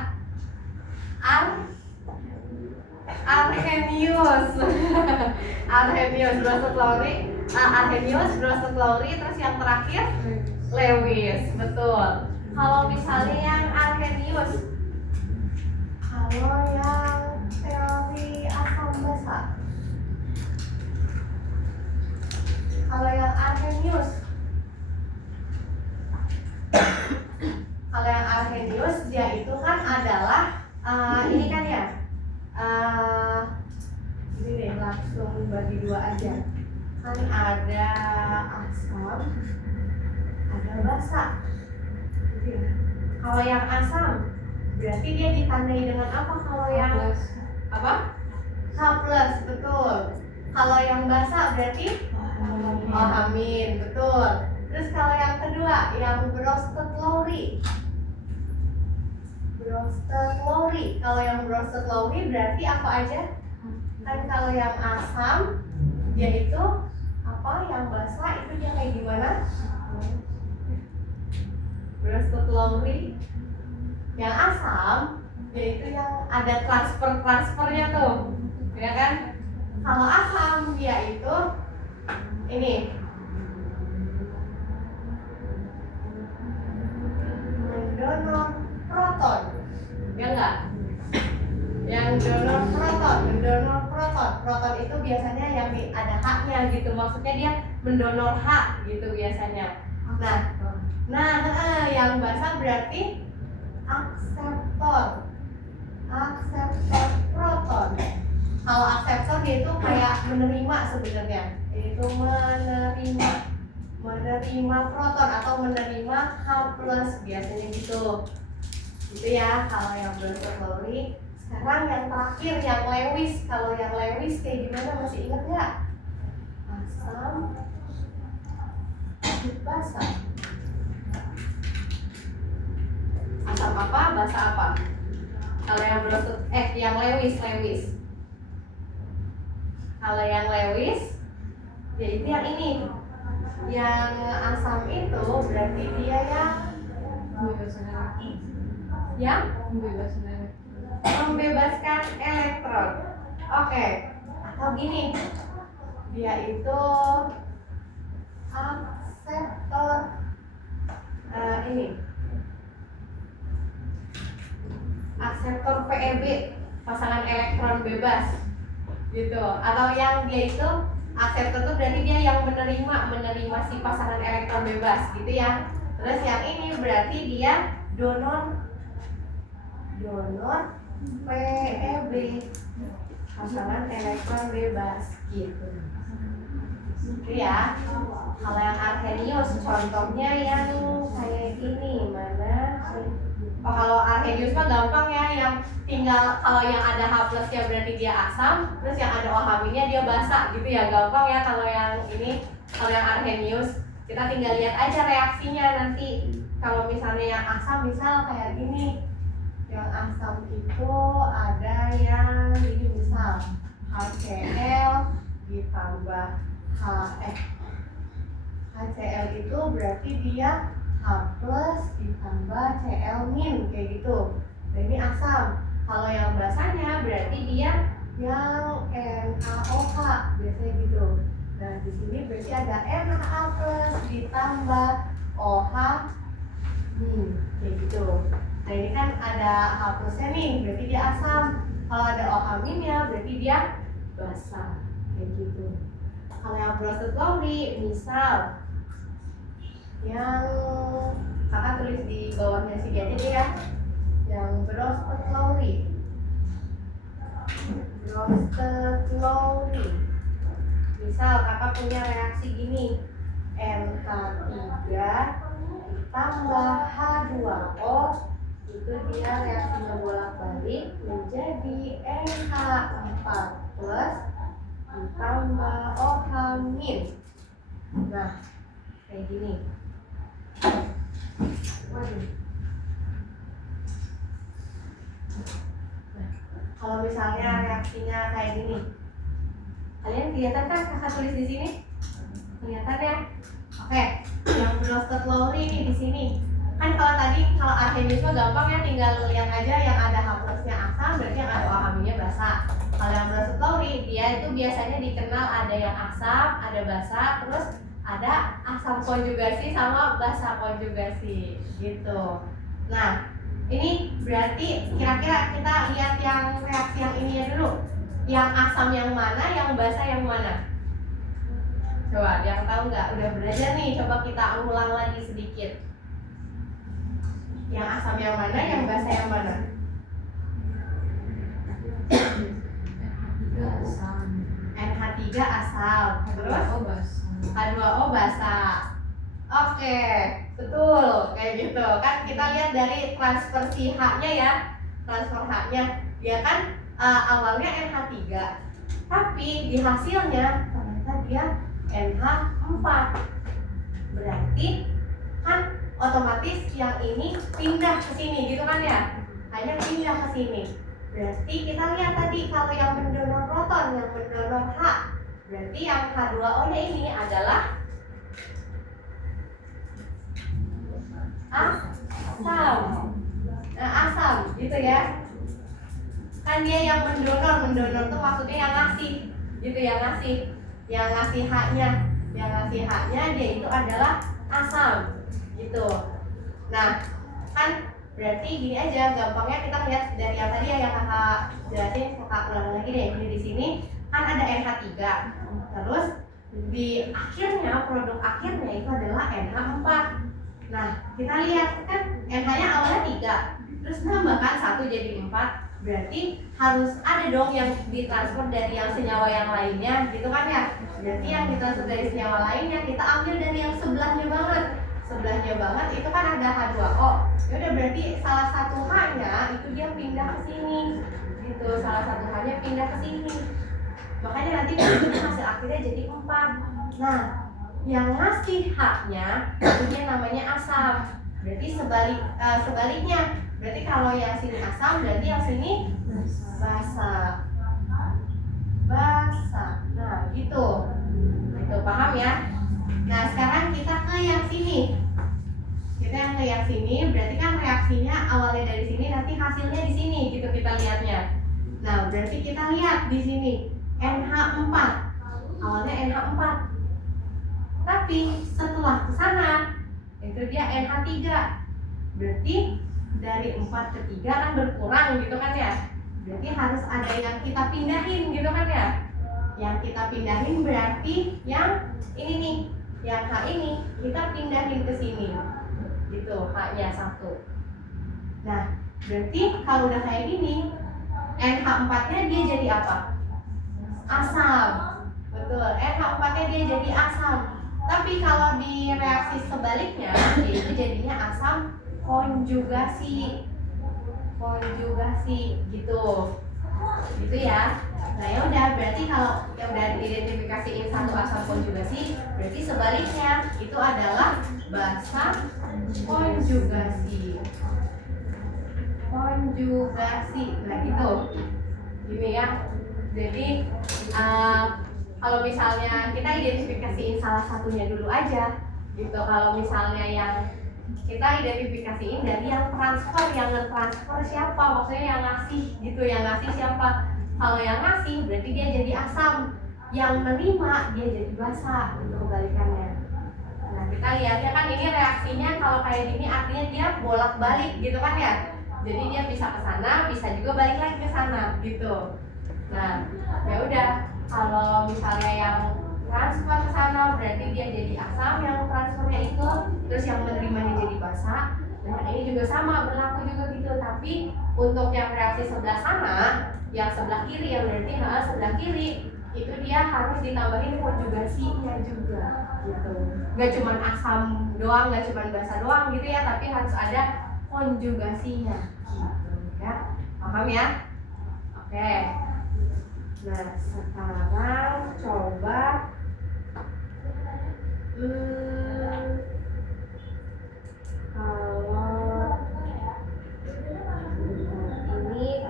Arrhenius. Brosted Lowry, terus yang terakhir Lewis, betul. Kalau misalnya yang Arrhenius, kalau yang teori asam basa, kalau yang Arrhenius, dia itu kan adalah ini kan ya, ini deh langsung bagi 2 aja. Kan ada asam, ada basa. Kalau yang asam berarti dia ditandai dengan apa? Kalau yang apa? H+, betul. Kalau yang basa berarti amin, betul. Terus kalau yang kedua, yang Brosted Lowry. Kalau yang Brosted Lowry berarti apa aja? Kan kalau yang asam dia itu apa? Yang basa itu dia kayak gimana? Brosted Lowry yang asam yaitu yang ada transfernya tuh, ya kan? Kalau asam dia itu ini mendonor proton, ya enggak? Yang mendonor proton itu biasanya yang ada H-nya gitu, maksudnya dia mendonor H gitu biasanya. Nah, yang basa berarti akseptor proton. Kalau akseptor dia itu kayak menerima sebenarnya, itu menerima proton atau menerima H+ biasanya gitu ya. Kalau yang Brosted Lowry. Sekarang yang terakhir yang Lewis. Kalau yang Lewis kayak gimana, masih ingat nggak? Asam basa. Asam apa? Basa apa? Kalau yang berosot, yang lewis. Kalau yang lewis, yaitu yang ini. Yang asam itu berarti dia yang membebaskan elektron. Oke. Atau gini, dia itu akseptor akseptor PeB, pasangan elektron bebas gitu. Atau yang dia itu akseptor itu berarti dia yang menerima si pasangan elektron bebas gitu ya. Terus yang ini berarti dia donor PeB, pasangan elektron bebas gitu. Gitu ya. Kalau yang arrhenius contohnya yang kayak gini, mana sih? Oh, kalau arrhenius mah gampang ya, yang tinggal kalau yang ada H plusnya berarti dia asam, terus yang ada OH-nya dia basa gitu ya, gampang ya. Kalau yang ini, kalau yang arrhenius kita tinggal lihat aja reaksinya nanti. Kalau misalnya yang asam misal kayak gini, yang asam itu ada yang ini misal HCl ditambah HCl itu berarti dia H plus ditambah Cl min kayak gitu. Nah ini asam. Kalau yang basanya berarti dia yang NaOH biasanya gitu. Nah di sini berarti ada Na plus ditambah OH kayak gitu. Nah ini kan ada H plusnya nih, berarti dia asam. Kalau ada OH minnya berarti dia basa kayak gitu. Kalau yang Bronsted Lowry, misal yang kakak tulis di bawahnya sini aja deh ya, yang Bronsted Lowry, misal kakak punya reaksi gini, NH3 ditambah H2O, itu dia reaksinya bolak-balik menjadi NH4 plus ditambah OH min. Nah, kayak gini. Waduh. Nah, kalau misalnya reaksinya kayak gini, kalian kelihatan kan kakak tulis di sini? Kelihatan ya? Oke, yang Bronsted Lowry nih di sini. Kan kalau tadi kalau arrhenius mah gampang ya, tinggal lihat aja yang ada H plusnya asam, berarti yang ada OH minnya basa. Kalau yang Bronsted Lowry, dia itu biasanya dikenal ada yang asam, ada basa, terus ada asam konjugasi sama basa konjugasi gitu. Nah, ini berarti kira-kira kita lihat yang reaksi yang ininya dulu. Yang asam yang mana, yang basa yang mana? Coba, yang tahu nggak? Udah belajar nih, coba kita ulang lagi sedikit. Yang asam yang mana, yang basa yang mana? NH3 asam, terus H2O basa. Oke, betul, kayak gitu. Kan kita lihat dari transfer si H-nya ya, transfer H-nya. Dia kan awalnya NH3, tapi di hasilnya ternyata dia NH4. Berarti kan otomatis yang ini pindah ke sini gitu kan ya, hanya pindah ke sini. Berarti kita lihat tadi kalau yang mendonor proton, yang mendonor H, berarti yang H2O nya ini adalah asam. Nah, asam gitu ya. Kan dia yang mendonor tuh maksudnya yang ngasih gitu ya, yang ngasih H-nya. Yang ngasih H-nya dia itu adalah asam gitu. Nah, kan berarti gini aja, gampangnya kita lihat dari yang tadi ya yang kakak jelasin, kakak ulang lagi deh. Jadi di sini kan ada NH3. Terus di akhirnya, produk akhirnya itu adalah NH4. Nah, kita lihat kan NH-nya awalnya 3, terus nambahkan 1 jadi 4. Berarti harus ada dong yang ditransfer dari yang senyawa yang lainnya, gitu kan ya? Berarti yang ditransfer dari senyawa lainnya kita ambil dari yang sebelahnya banget. Sebelahnya banget itu kan ada H2O. Ya udah, berarti salah satu H-nya itu dia pindah ke sini. Gitu, salah satu H-nya pindah ke sini. Makanya nanti hasil akhirnya jadi 4. Nah, yang ngasih H-nya itu dia namanya asam. Berarti sebaliknya. Berarti kalau yang sini asam, berarti yang sini basa. Nah, gitu. Itu paham ya? Nah, sekarang kita ke yang sini. Kita yang ke yang sini, berarti kan reaksinya awalnya dari sini, nanti hasilnya di sini, gitu kita lihatnya. Nah, berarti kita lihat di sini NH4. Awalnya NH4. Tapi setelah ke sana, itu dia NH3. Berarti dari 4 ke 3 kan berkurang gitu kan ya. Berarti harus ada yang kita pindahin gitu kan ya. Yang kita pindahin berarti yang ini nih, yang H ini kita pindahin ke sini. Gitu, H-nya 1. Nah, berarti kalau udah kayak gini, NH4-nya dia jadi apa? Asam. Betul, NH4-nya dia jadi asam. Tapi kalau di reaksi sebaliknya, itu jadinya asam konjugasi. Gitu. Gitu ya. Nah, ya udah, berarti kalau yang udah diidentifikasiin satu asam konjugasi, berarti sebaliknya itu adalah basa konjugasi. Nah, gitu. Gini ya. Jadi kalau misalnya kita identifikasiin salah satunya dulu aja gitu. Kalau misalnya yang kita identifikasiin dari yang transfer, yang nge-transfer siapa, maksudnya yang ngasih gitu, yang ngasih siapa. Kalau yang ngasih berarti dia jadi asam, yang menerima dia jadi basa, itu kebalikannya. Nah, kita lihatnya kan ini reaksinya kalau kayak gini artinya dia bolak-balik gitu kan ya. Jadi dia bisa ke sana, bisa juga balik lagi ke sana gitu. Nah, ya udah, kalau misalnya yang transfer ke sana berarti dia jadi asam yang transfernya itu, terus yang menerimanya jadi basa. Nah, ini juga sama, berlaku juga gitu. Tapi untuk yang reaksi sebelah sana, yang sebelah kiri, yang berarti sebelah kiri itu dia harus ditambahin konjugasinya juga gitu. Gak cuma asam doang, gak cuma basa doang gitu ya, tapi harus ada konjugasinya gitu ya. Paham ya? Oke. Nah, sekarang coba kalau ini,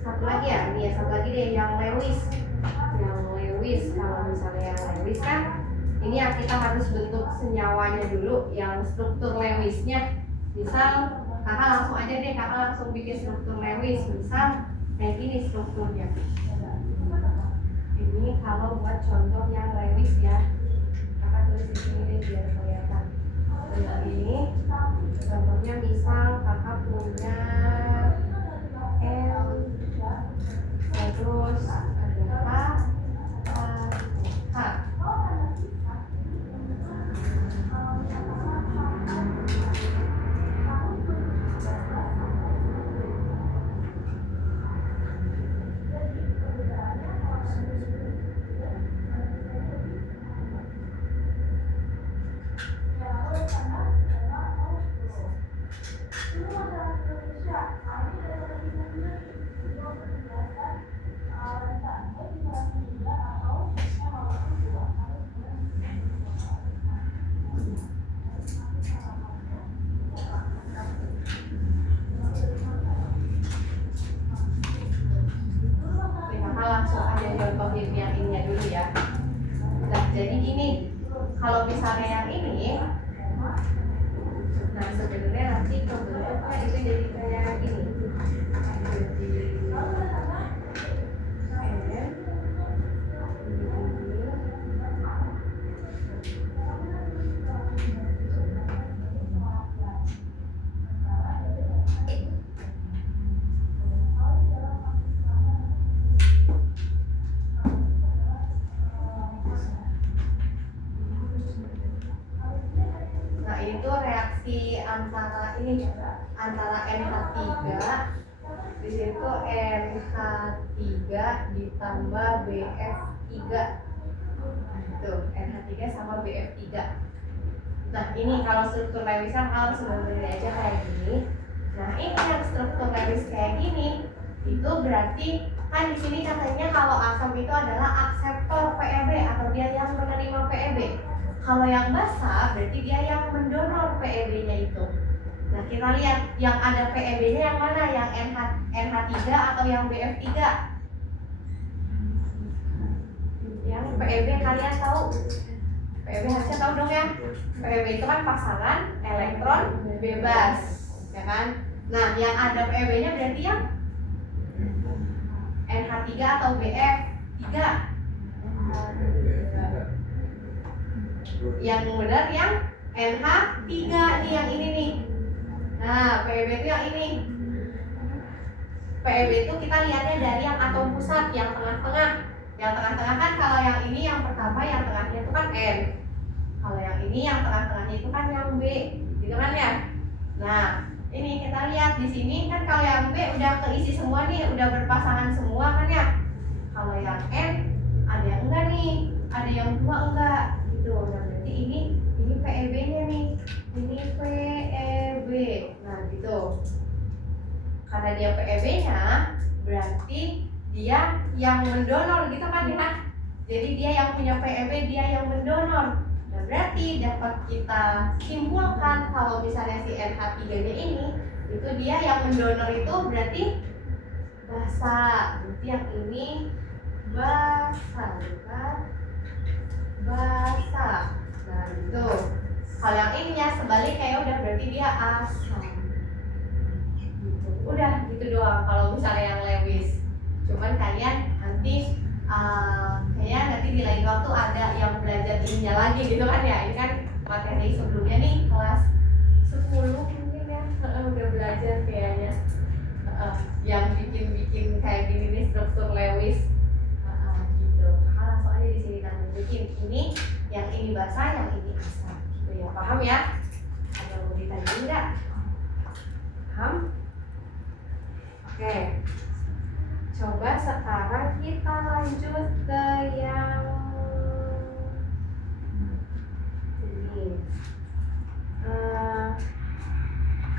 satu lagi ya, ini ya, satu lagi deh, yang Lewis. Kalau misalnya yang Lewis kan, ini ya kita harus bentuk senyawanya dulu, yang struktur Lewisnya. Misal kakak langsung aja deh, kakak langsung bikin struktur Lewis. Misal kayak gini strukturnya. Ini kalau buat contoh yang Lewis ya, kakak tulis di sini deh biar kelihatan. Nah, ini contohnya misal kakak punya L, terus ada H. Langsung aja contohin yang ininya dulu ya. Nah, jadi gini, kalau misalnya yang ini, nah sebenarnya nanti kebentuknya itu jadi kayak gini. Itu reaksi antara ini, antara NH3 di situ NH3 ditambah BF3. Itu NH3 sama BF3. Nah, ini kalau struktur Lewisnya harus sebenarnya aja kayak gini. Nah, ini yang struktur Lewis kayak gini, itu berarti kan di sini katanya kalau asam itu adalah akseptor PEB atau dia yang menerima PEB. Kalau yang basah berarti dia yang mendonor PEB-nya itu. Nah, kita lihat yang ada PEB-nya yang mana? Yang NH3 atau yang BF3? Yang PEB kalian tahu? PEB harusnya tahu dong ya. PEB itu kan pasangan elektron bebas, ya kan? Nah, yang ada PEB-nya berarti yang NH3 atau BF3? Yang benar yang NH3 nih, yang ini nih. Nah, PEB itu yang ini. PEB itu kita lihatnya dari yang atom pusat, yang tengah-tengah. Yang tengah-tengah kan kalau yang ini yang pertama, yang tengahnya itu kan N. Kalau yang ini yang tengah-tengahnya itu kan yang B, gitu kan ya? Nah, ini kita lihat di sini kan kalau yang B udah keisi semua nih, udah berpasangan semua kan ya? Kalau yang N ada yang enggak nih, ada yang dua enggak, gitu. Nah, berarti ini PEB-nya nih, ini PEB. Nah, gitu. Karena dia PEB-nya, berarti dia yang mendonor, gitu kan ya? Jadi dia yang punya PEB, dia yang mendonor. Nah, berarti dapat kita simpulkan kalau misalnya si NH3-nya ini, itu dia yang mendonor itu berarti basah. Berarti yang ini basah, bukan? Basah. Nah, gitu. Kalau yang ininya sebaliknya udah berarti dia asam. Gitu. Udah gitu doang kalau misalnya yang Lewis. Cuman kalian nanti kayaknya nanti di lain waktu ada yang belajar ininya lagi gitu kan ya. Ini kan materi sebelumnya nih kelas 10 mungkin ya. Udah belajar kayaknya. Yang bikin kayak gini nih struktur Lewis. Gitu. Langsung aja di sini kan bikin ini, yang ini basah, yang ini asam. Gitu ya. Paham ya? Ada mau ditanya enggak? Paham? Oke. Coba sekarang kita lanjut ke yang ini.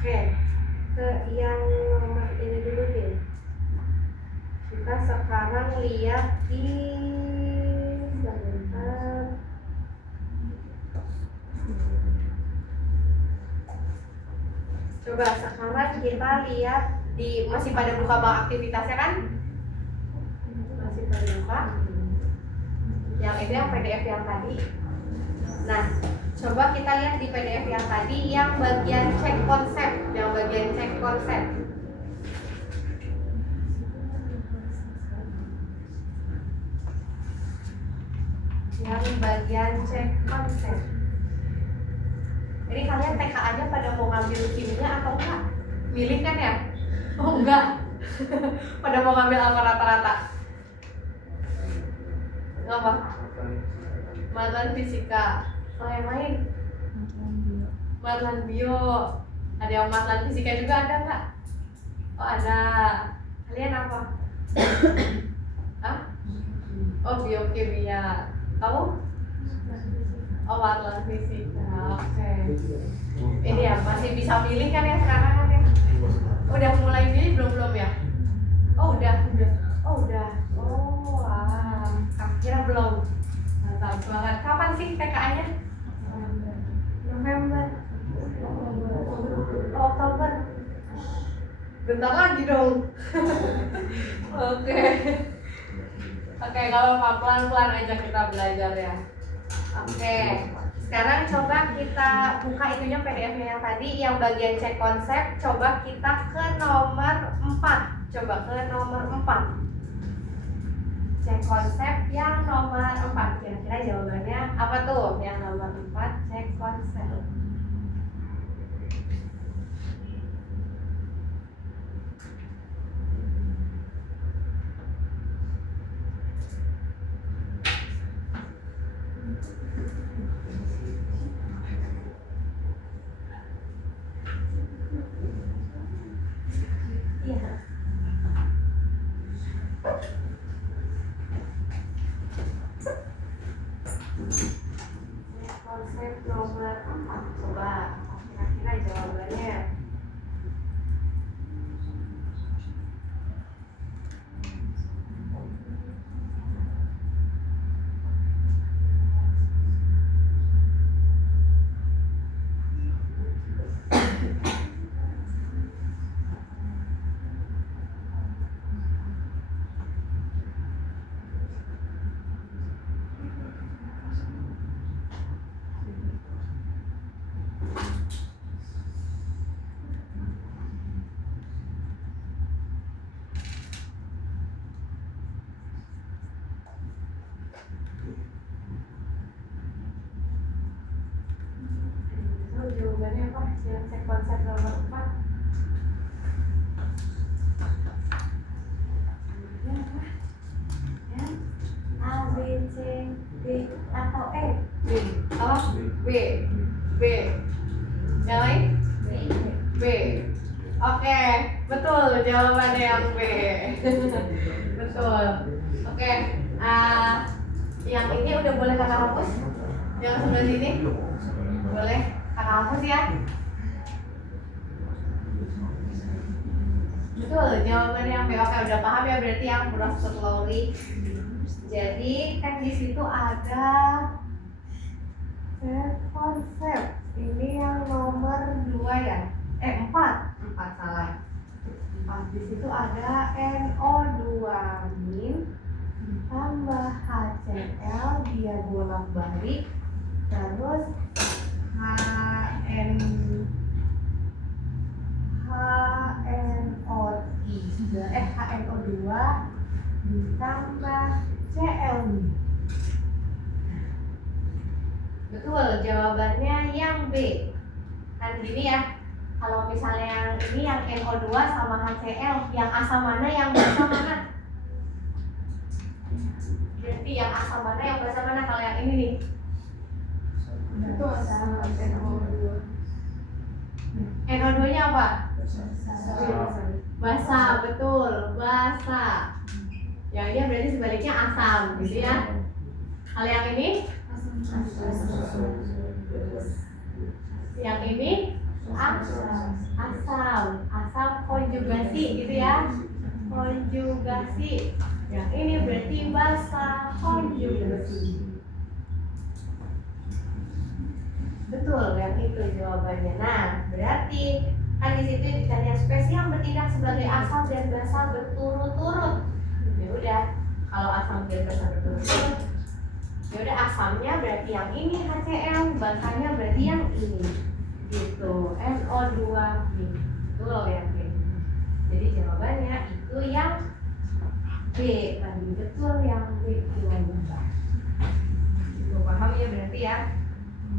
Oke, ke yang nomor ini dulu deh. Kita sekarang lihat di sebentar. Coba sekarang kita lihat di, masih pada buka bank aktivitasnya kan? Masih pada buka. Yang itu yang PDF yang tadi. Nah, coba kita lihat di PDF yang tadi yang bagian cek konsep, yang bagian cek konsep. Yang bagian cek konsep. Ini kalian TKA-nya pada mau ngambil kimia atau enggak? Milih kan ya? Oh enggak. Pada mau ngambil apa rata-rata? Apa? Matlan fisika. Oh yang lain? Matlan bio. Ada yang matlan fisika juga ada enggak? Oh ada. Kalian apa? Hah? Oh biokimia. Kamu? Oh matlan fisika. Oke. Ini ya masih bisa milih kan ya sekarang kan ya? Udah mulai milih belum ya? Oh udah. Oh udah. Oh kira belum. Mantap banget. Kapan sih TKA-nya? November. Oh, Oktober. Bentar lagi dong. Oke. Oke, kalau pelan-pelan aja kita belajar ya. Oke. Sekarang coba kita buka itunya PDF-nya yang tadi, yang bagian cek konsep. Coba kita ke nomor 4. Coba ke nomor 4. Cek konsep yang nomor 4. Kira-kira jawabannya apa tuh? Yang nomor 4 cek konsep. Iya. Konsep nomor 4. B. Yang lain? B. Oke, betul jawabannya yang B. Betul. Oke, yang ini udah boleh kakak hapus? Yang sebelah sini? Boleh kakak hapus ya? Betul, jawabannya yang B. Oke, udah paham ya berarti yang Brewster Lowry. Jadi kan di situ ada konsep. Ini yang nomor 2 ya? 4 salah. 4 di situ ada NO2 min tambah HCl dia bolak-balik terus HNO2 ditambah Cl. Betul, jawabannya yang B. Kan gini ya, kalau misalnya yang ini yang NO2 sama HCl, yang asam mana yang basa mana? Berarti yang asam mana yang basa mana kalau yang ini nih? Itu asam NO2. NO2-nya apa? Basa, betul, basa. Yang ini berarti sebaliknya asam, gitu ya. Kalau yang ini? Yang ini? Asam konjugasi, gitu ya. Konjugasi. Yang ini berarti basa konjugasi. Betul, yang itu jawabannya. Nah, berarti kan di situ ditanya spesies yang bertindak sebagai asam dan basa berturut-turut. Ya udah, kalau asam dan basa berturut-turut, ya udah asamnya berarti yang ini HCl, basanya berarti yang ini. Gitu, NO2 min. Betul ya, B. Jadi jawabannya itu yang B. Tadi betul yang B jawabannya. Gitu, paham ya berarti ya.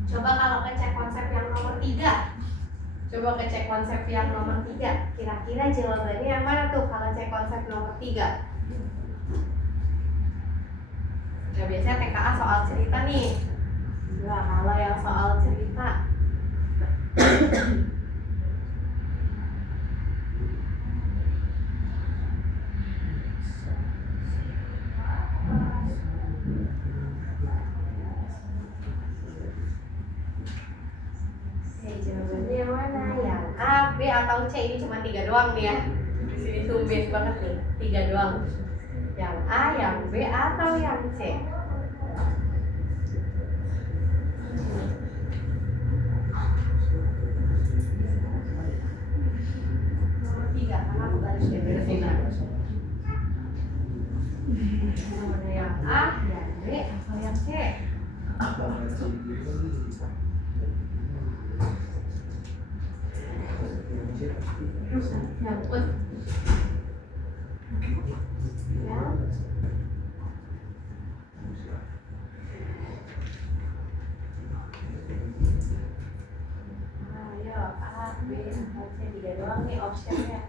Coba kalau ngecek konsep yang nomor 3. Coba ngecek konsep yang nomor 3. Kira-kira jawabannya yang mana tuh kalau cek konsep nomor 3? Nah, biasanya TKA soal cerita nih. Nah, kalau yang soal cerita jawabannya yang mana? Yang A, B, atau C? Ini cuma 3 doang nih ya. Di sini tumbes banget nih, 3 doang. Yang A, yang B, atau yang C? Nomor 3, karena aku baris ya dari sini. Nomor yang A, yang B, atau yang C? Nyangkut. Ya. Ayo, A, B, atau C, 3 doang nih optionnya.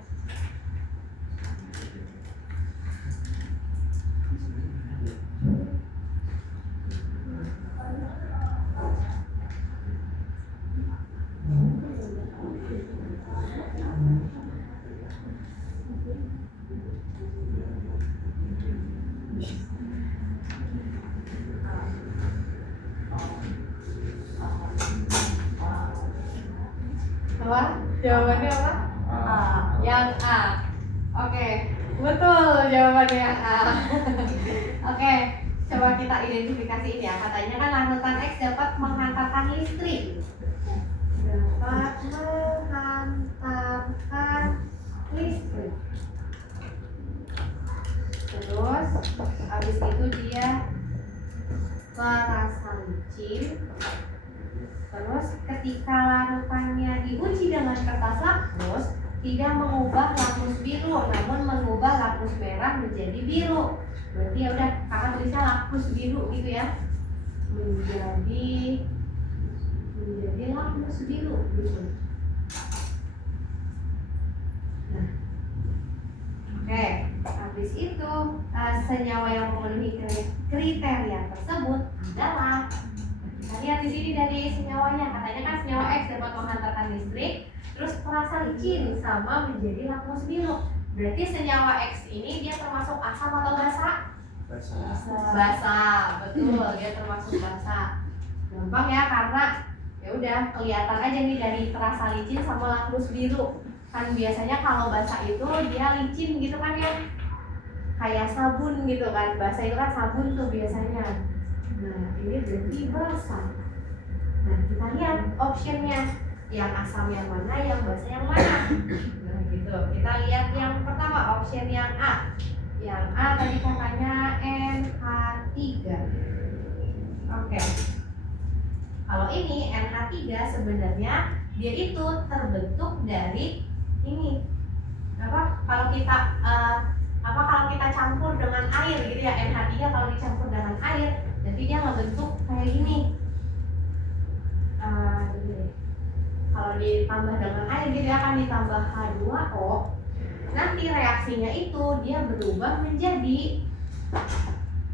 Apa? Jawabannya apa? A. Yang A. Oke, betul jawabannya yang A. Oke, coba kita identifikasiin ya. Katanya kan larutan X dapat menghantarkan listrik. Dapat menghantarkan listrik. Terus, habis itu dia perasancin. Terus ketika larutannya diuji dengan kertas lakmus, tidak mengubah lakmus biru, namun mengubah lakmus merah menjadi biru. Berarti ya udah, kakak tulisnya lakmus biru gitu ya. Menjadi lakmus biru gitu. Nah, oke, habis itu senyawa yang memenuhi kriteria tersebut adalah, kita lihat di sini dari senyawanya, katanya kan senyawa X dapat menghantarkan listrik, terus terasa licin sama menjadi lakmus biru. Berarti senyawa X ini dia termasuk asam atau basa? Basa, betul, dia termasuk basa. Gampang ya, karena ya udah kelihatan aja nih dari terasa licin sama lakmus biru. Kan biasanya kalau basa itu dia licin gitu kan ya, kayak sabun gitu kan. Basa itu kan sabun tuh biasanya. Nah ini berarti basa. Nah kita lihat optionnya, yang asam yang mana, yang basa yang mana. Nah gitu, kita lihat yang pertama, option yang A. Yang A tadi katanya NH3. Oke. Kalau ini NH3 sebenarnya dia itu terbentuk dari ini. Kalau kita campur dengan air gitu ya, NH3 kalau dicampur dengan air, jadi dia ngebentuk kayak gini. Kalau ditambah dengan air dia akan ditambah H2O. Nanti reaksinya itu dia berubah menjadi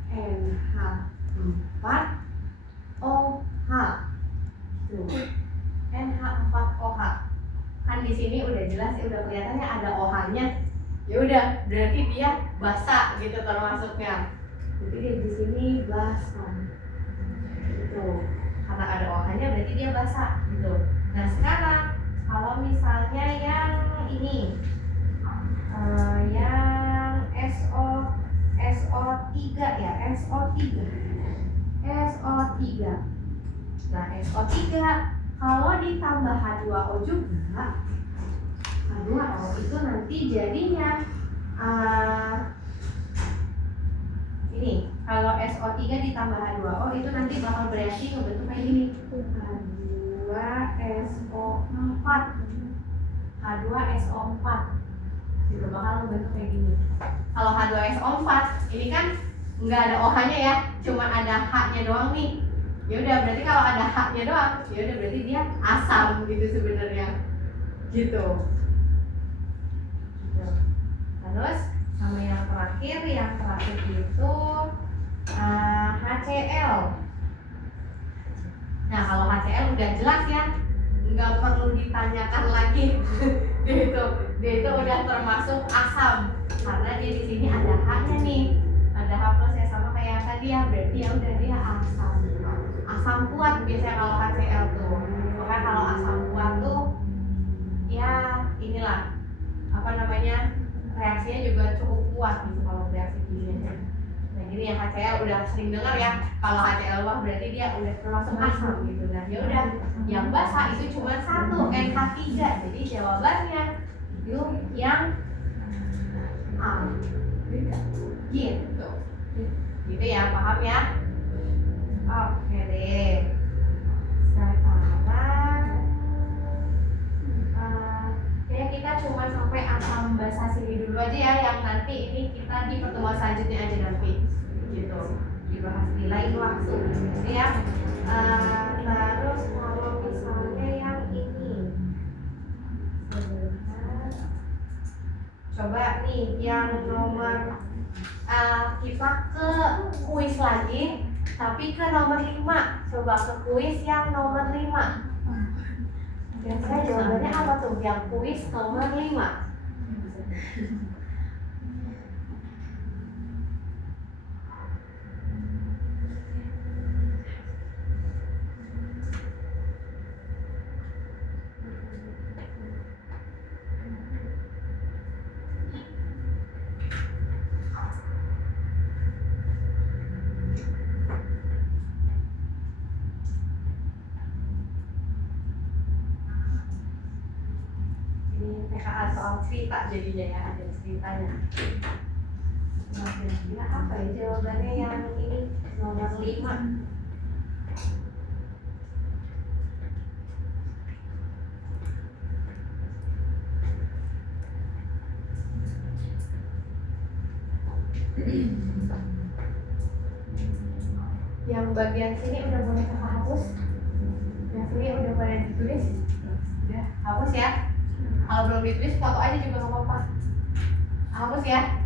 NH4OH. NH4OH. Kan di sini udah jelas ya, udah kelihatannya ada OH-nya. Ya udah, berarti dia basa gitu termasuknya. Jadi di sini basa. Gitu. Karena ada OH-nya berarti dia basa gitu. Nah, sekarang kalau misalnya yang ini yang SO3 ya, SO3. Nah, SO3 kalau ditambah H2O juga, H2O itu nanti jadinya ini. Kalau SO3 ditambah H2O itu nanti bakal bereaksi ngebentuk kayak gini. H2SO4 gitu, bakal ngebentuk kayak gini. Kalau H2SO4 ini kan nggak ada OH-nya ya, cuma ada H-nya doang nih. Ya udah, berarti kalau ada H-nya doang, ya udah berarti dia asam gitu sebenarnya. Gitu. Terus sama yang terakhir itu HCl. Nah, kalau HCl udah jelas ya, nggak perlu ditanyakan lagi. dia itu udah termasuk asam karena dia di sini ada H-nya nih, ada H plus ya, sama kayak tadi ya, berarti ya udah dia asam kuat biasanya kalau HCl tuh. Makanya kalau asam kuat tuh ya inilah reaksinya juga cukup kuat gitu kalau reaksi kimia. Nah gini ya, HCl udah sering dengar ya, kalau HCl wah berarti dia udah termasuk asam gitu. Nah ya udah, yang basa itu cuma satu, NH3. Jadi jawabannya itu yang A gitu. Gitu ya, paham ya? Oke deh. Sekarang kayaknya kita cuma sampai asam basa sini dulu aja ya, yang nanti ini kita di pertemuan selanjutnya aja nanti gitu, dibahas di lain waktu gitu ya. Terus kalau misalnya yang ini, coba nih yang nomor kita ke kuis lagi, tapi ke nomor 5. Coba ke kuis yang nomor 5. Biasanya jawabannya apa tuh yang kuis nomor 5? PKA soal cerita jadinya ya, ada ceritanya. Nah, kira-kira apa ya jawabannya yang ini nomor 5? Yang bagian sini udah boleh kakak hapus? Yang sini udah boleh ditulis? Udah, hapus ya. Kalau belum ditulis foto aja juga nggak apa-apa. Hapus ya.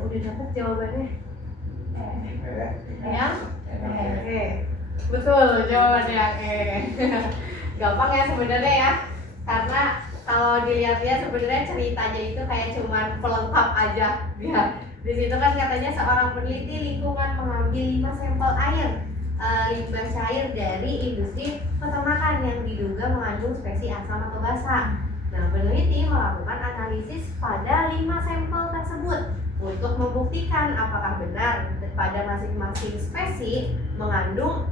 yang udah dapat jawabannya? Yang? Betul, jawabannya yang gampang ya sebenarnya ya, karena kalau dilihat-lihat sebenarnya ceritanya itu kayak cuman pelengkap aja ya. Di situ kan katanya seorang peneliti lingkungan mengambil 5 sampel air limbah cair dari industri peternakan yang diduga mengandung spesies asam atau basa. Nah, peneliti melakukan analisis pada 5 sampel tersebut untuk membuktikan apakah benar pada masing-masing spesies mengandung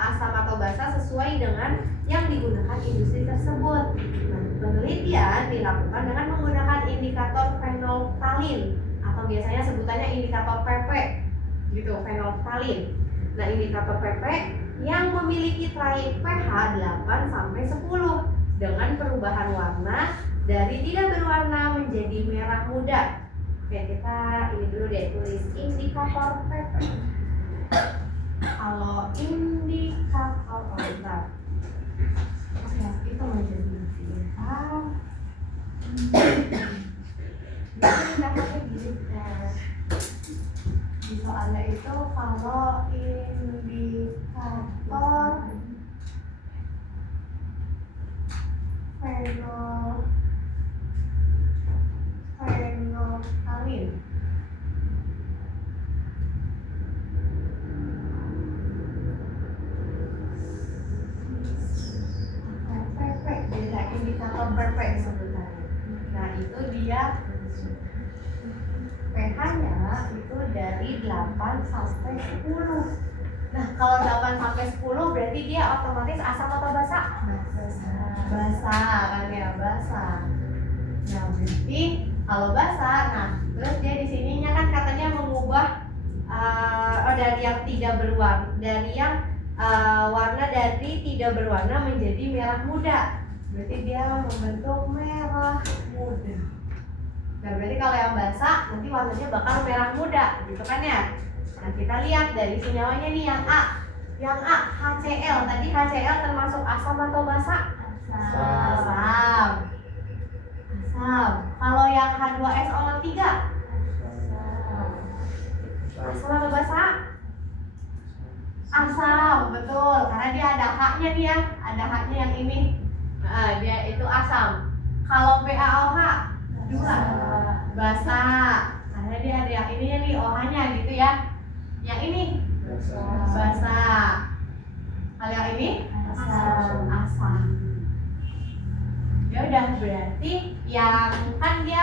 asam atau basa sesuai dengan yang digunakan industri tersebut. Nah, penelitian dilakukan dengan menggunakan indikator phenolphthalein atau biasanya sebutannya indikator PP gitu, phenolphthalein. Nah, indikator PP yang memiliki tray pH 8 sampai 10 dengan perubahan warna dari tidak berwarna menjadi merah muda. Oke, kita ini dulu deh, tulis indikator PP. Kalau indikator bentar. Oke, itu menjadi indikator. Indikatornya gini. Di soalnya itu kalau indikator phenolphthalein PP, beda indikator PP sebenarnya. Nah, itu dia pH-nya itu dari 8 sampai 10. Nah, kalau 8 sampai 10 berarti dia otomatis asam atau basa? Basa kan ya, basa. Nah, berarti kalau basa, nah terus dia di sininya kan katanya mengubah dari yang tidak berwarna, dari yang warna dari tidak berwarna menjadi merah muda. Berarti dia membentuk merah muda. Nah, berarti kalau yang basah nanti warnanya bakal merah muda, gitu kan ya? Nah, kita lihat dari senyawanya nih yang A. Yang A, HCl. Tadi HCl termasuk asam atau basa? Asam. Asam. Kalau yang H2SO3? Asam atau basa? Asam, betul. Karena dia ada H-nya nih ya. Ada H-nya yang ini. Nah, dia itu asam. Kalau BaOH? 2 basa, karena dia ada yang ininya nih OH-nya gitu ya. Yang ini basa. Kalau yang ini asam. Ya udah, berarti yang kan dia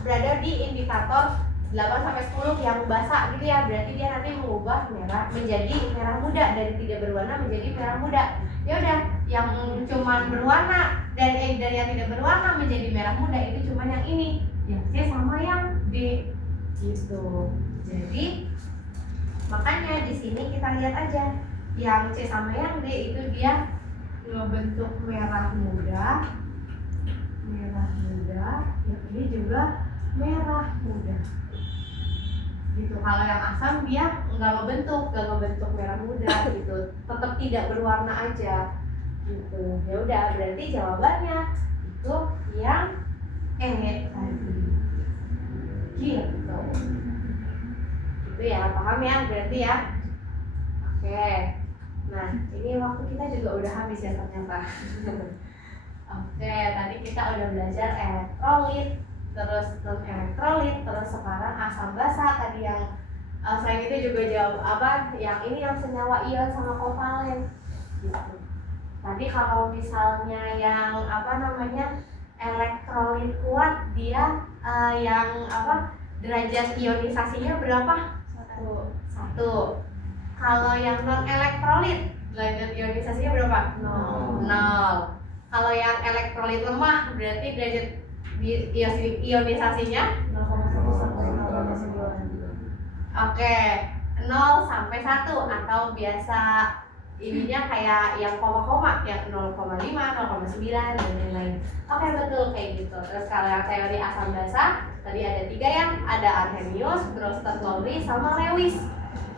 berada di indikator 8 sampai 10 yang basa gitu ya. Berarti dia nanti mengubah merah menjadi merah muda, dari tidak berwarna menjadi merah muda. Ya udah, yang cuman berwarna dan dari yang tidak berwarna menjadi merah muda itu cuman yang ini, yang C sama yang D gitu. Jadi makanya di sini kita lihat aja yang C sama yang D itu dia ngebentuk merah muda, yang ini juga merah muda gitu. Kalau yang asam dia nggak ngebentuk merah muda gitu, tetap tidak berwarna aja gitu. Ya udah, berarti jawabannya itu yang tadi gitu. Itu ya, paham ya berarti ya. Oke, nah ini waktu kita juga udah habis ya ternyata. Oke, tadi kita udah belajar elektrolit, terus non elektrolit, terus sekarang asam basa. Tadi yang selain itu juga jawab apa? Yang ini yang senyawa ion sama kovalen gitu. Tadi kalau misalnya yang elektrolit kuat, dia yang derajat ionisasinya berapa? 1. Kalau yang non elektrolit derajat ionisasinya berapa? 0. Kalau yang elektrolit lemah berarti derajat ionisasinya 0,1 Oke, 0 sampai 1 atau biasa ininya kayak yang koma-koma, yang 0,5, 0,9 dan lain-lain. Oke, betul kayak gitu. Terus kalau yang teori asam basa tadi ada 3 yang ada Arrhenius, Bronsted Lowry sama Lewis.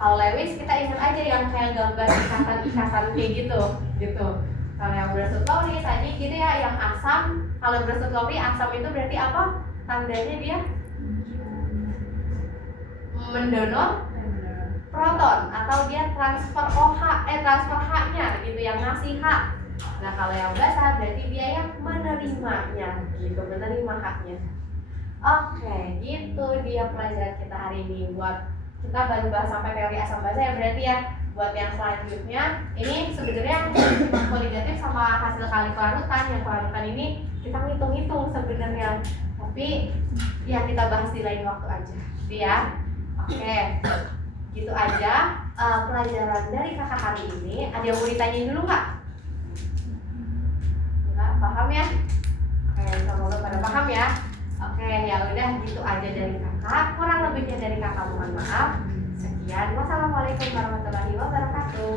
Kalau Lewis kita ingat aja yang kayak gambar ikatan-ikatan kayak gitu. Kalau yang Bronsted Lowry tadi gitu ya, yang asam. Kalau Bronsted Lowry asam itu berarti apa? Tandanya dia mendonor proton atau dia transfer transfer H-nya gitu, yang ngasih H. Nah, kalau yang basa berarti dia yang menerimanya gitu, menerima H-nya. Oke, gitu dia pelajaran kita hari ini. Buat kita baru bahas sampai teori asam basa ya berarti ya. Buat yang selanjutnya, ini sebenarnya cuma koligatif sama hasil kali kelarutan. Yang kelarutan ini kita ngitung-ngitung sebenarnya, tapi ya kita bahas di lain waktu aja, gitu ya. Oke, gitu aja pelajaran dari kakak hari ini. Ada yang mau ditanyain dulu nggak? Nggak paham ya? Oke, semoga pada paham ya. Oke, ya udah gitu aja dari kakak. Kurang lebihnya dari kakak mohon maaf. Sekian, wassalamualaikum warahmatullahi wabarakatuh.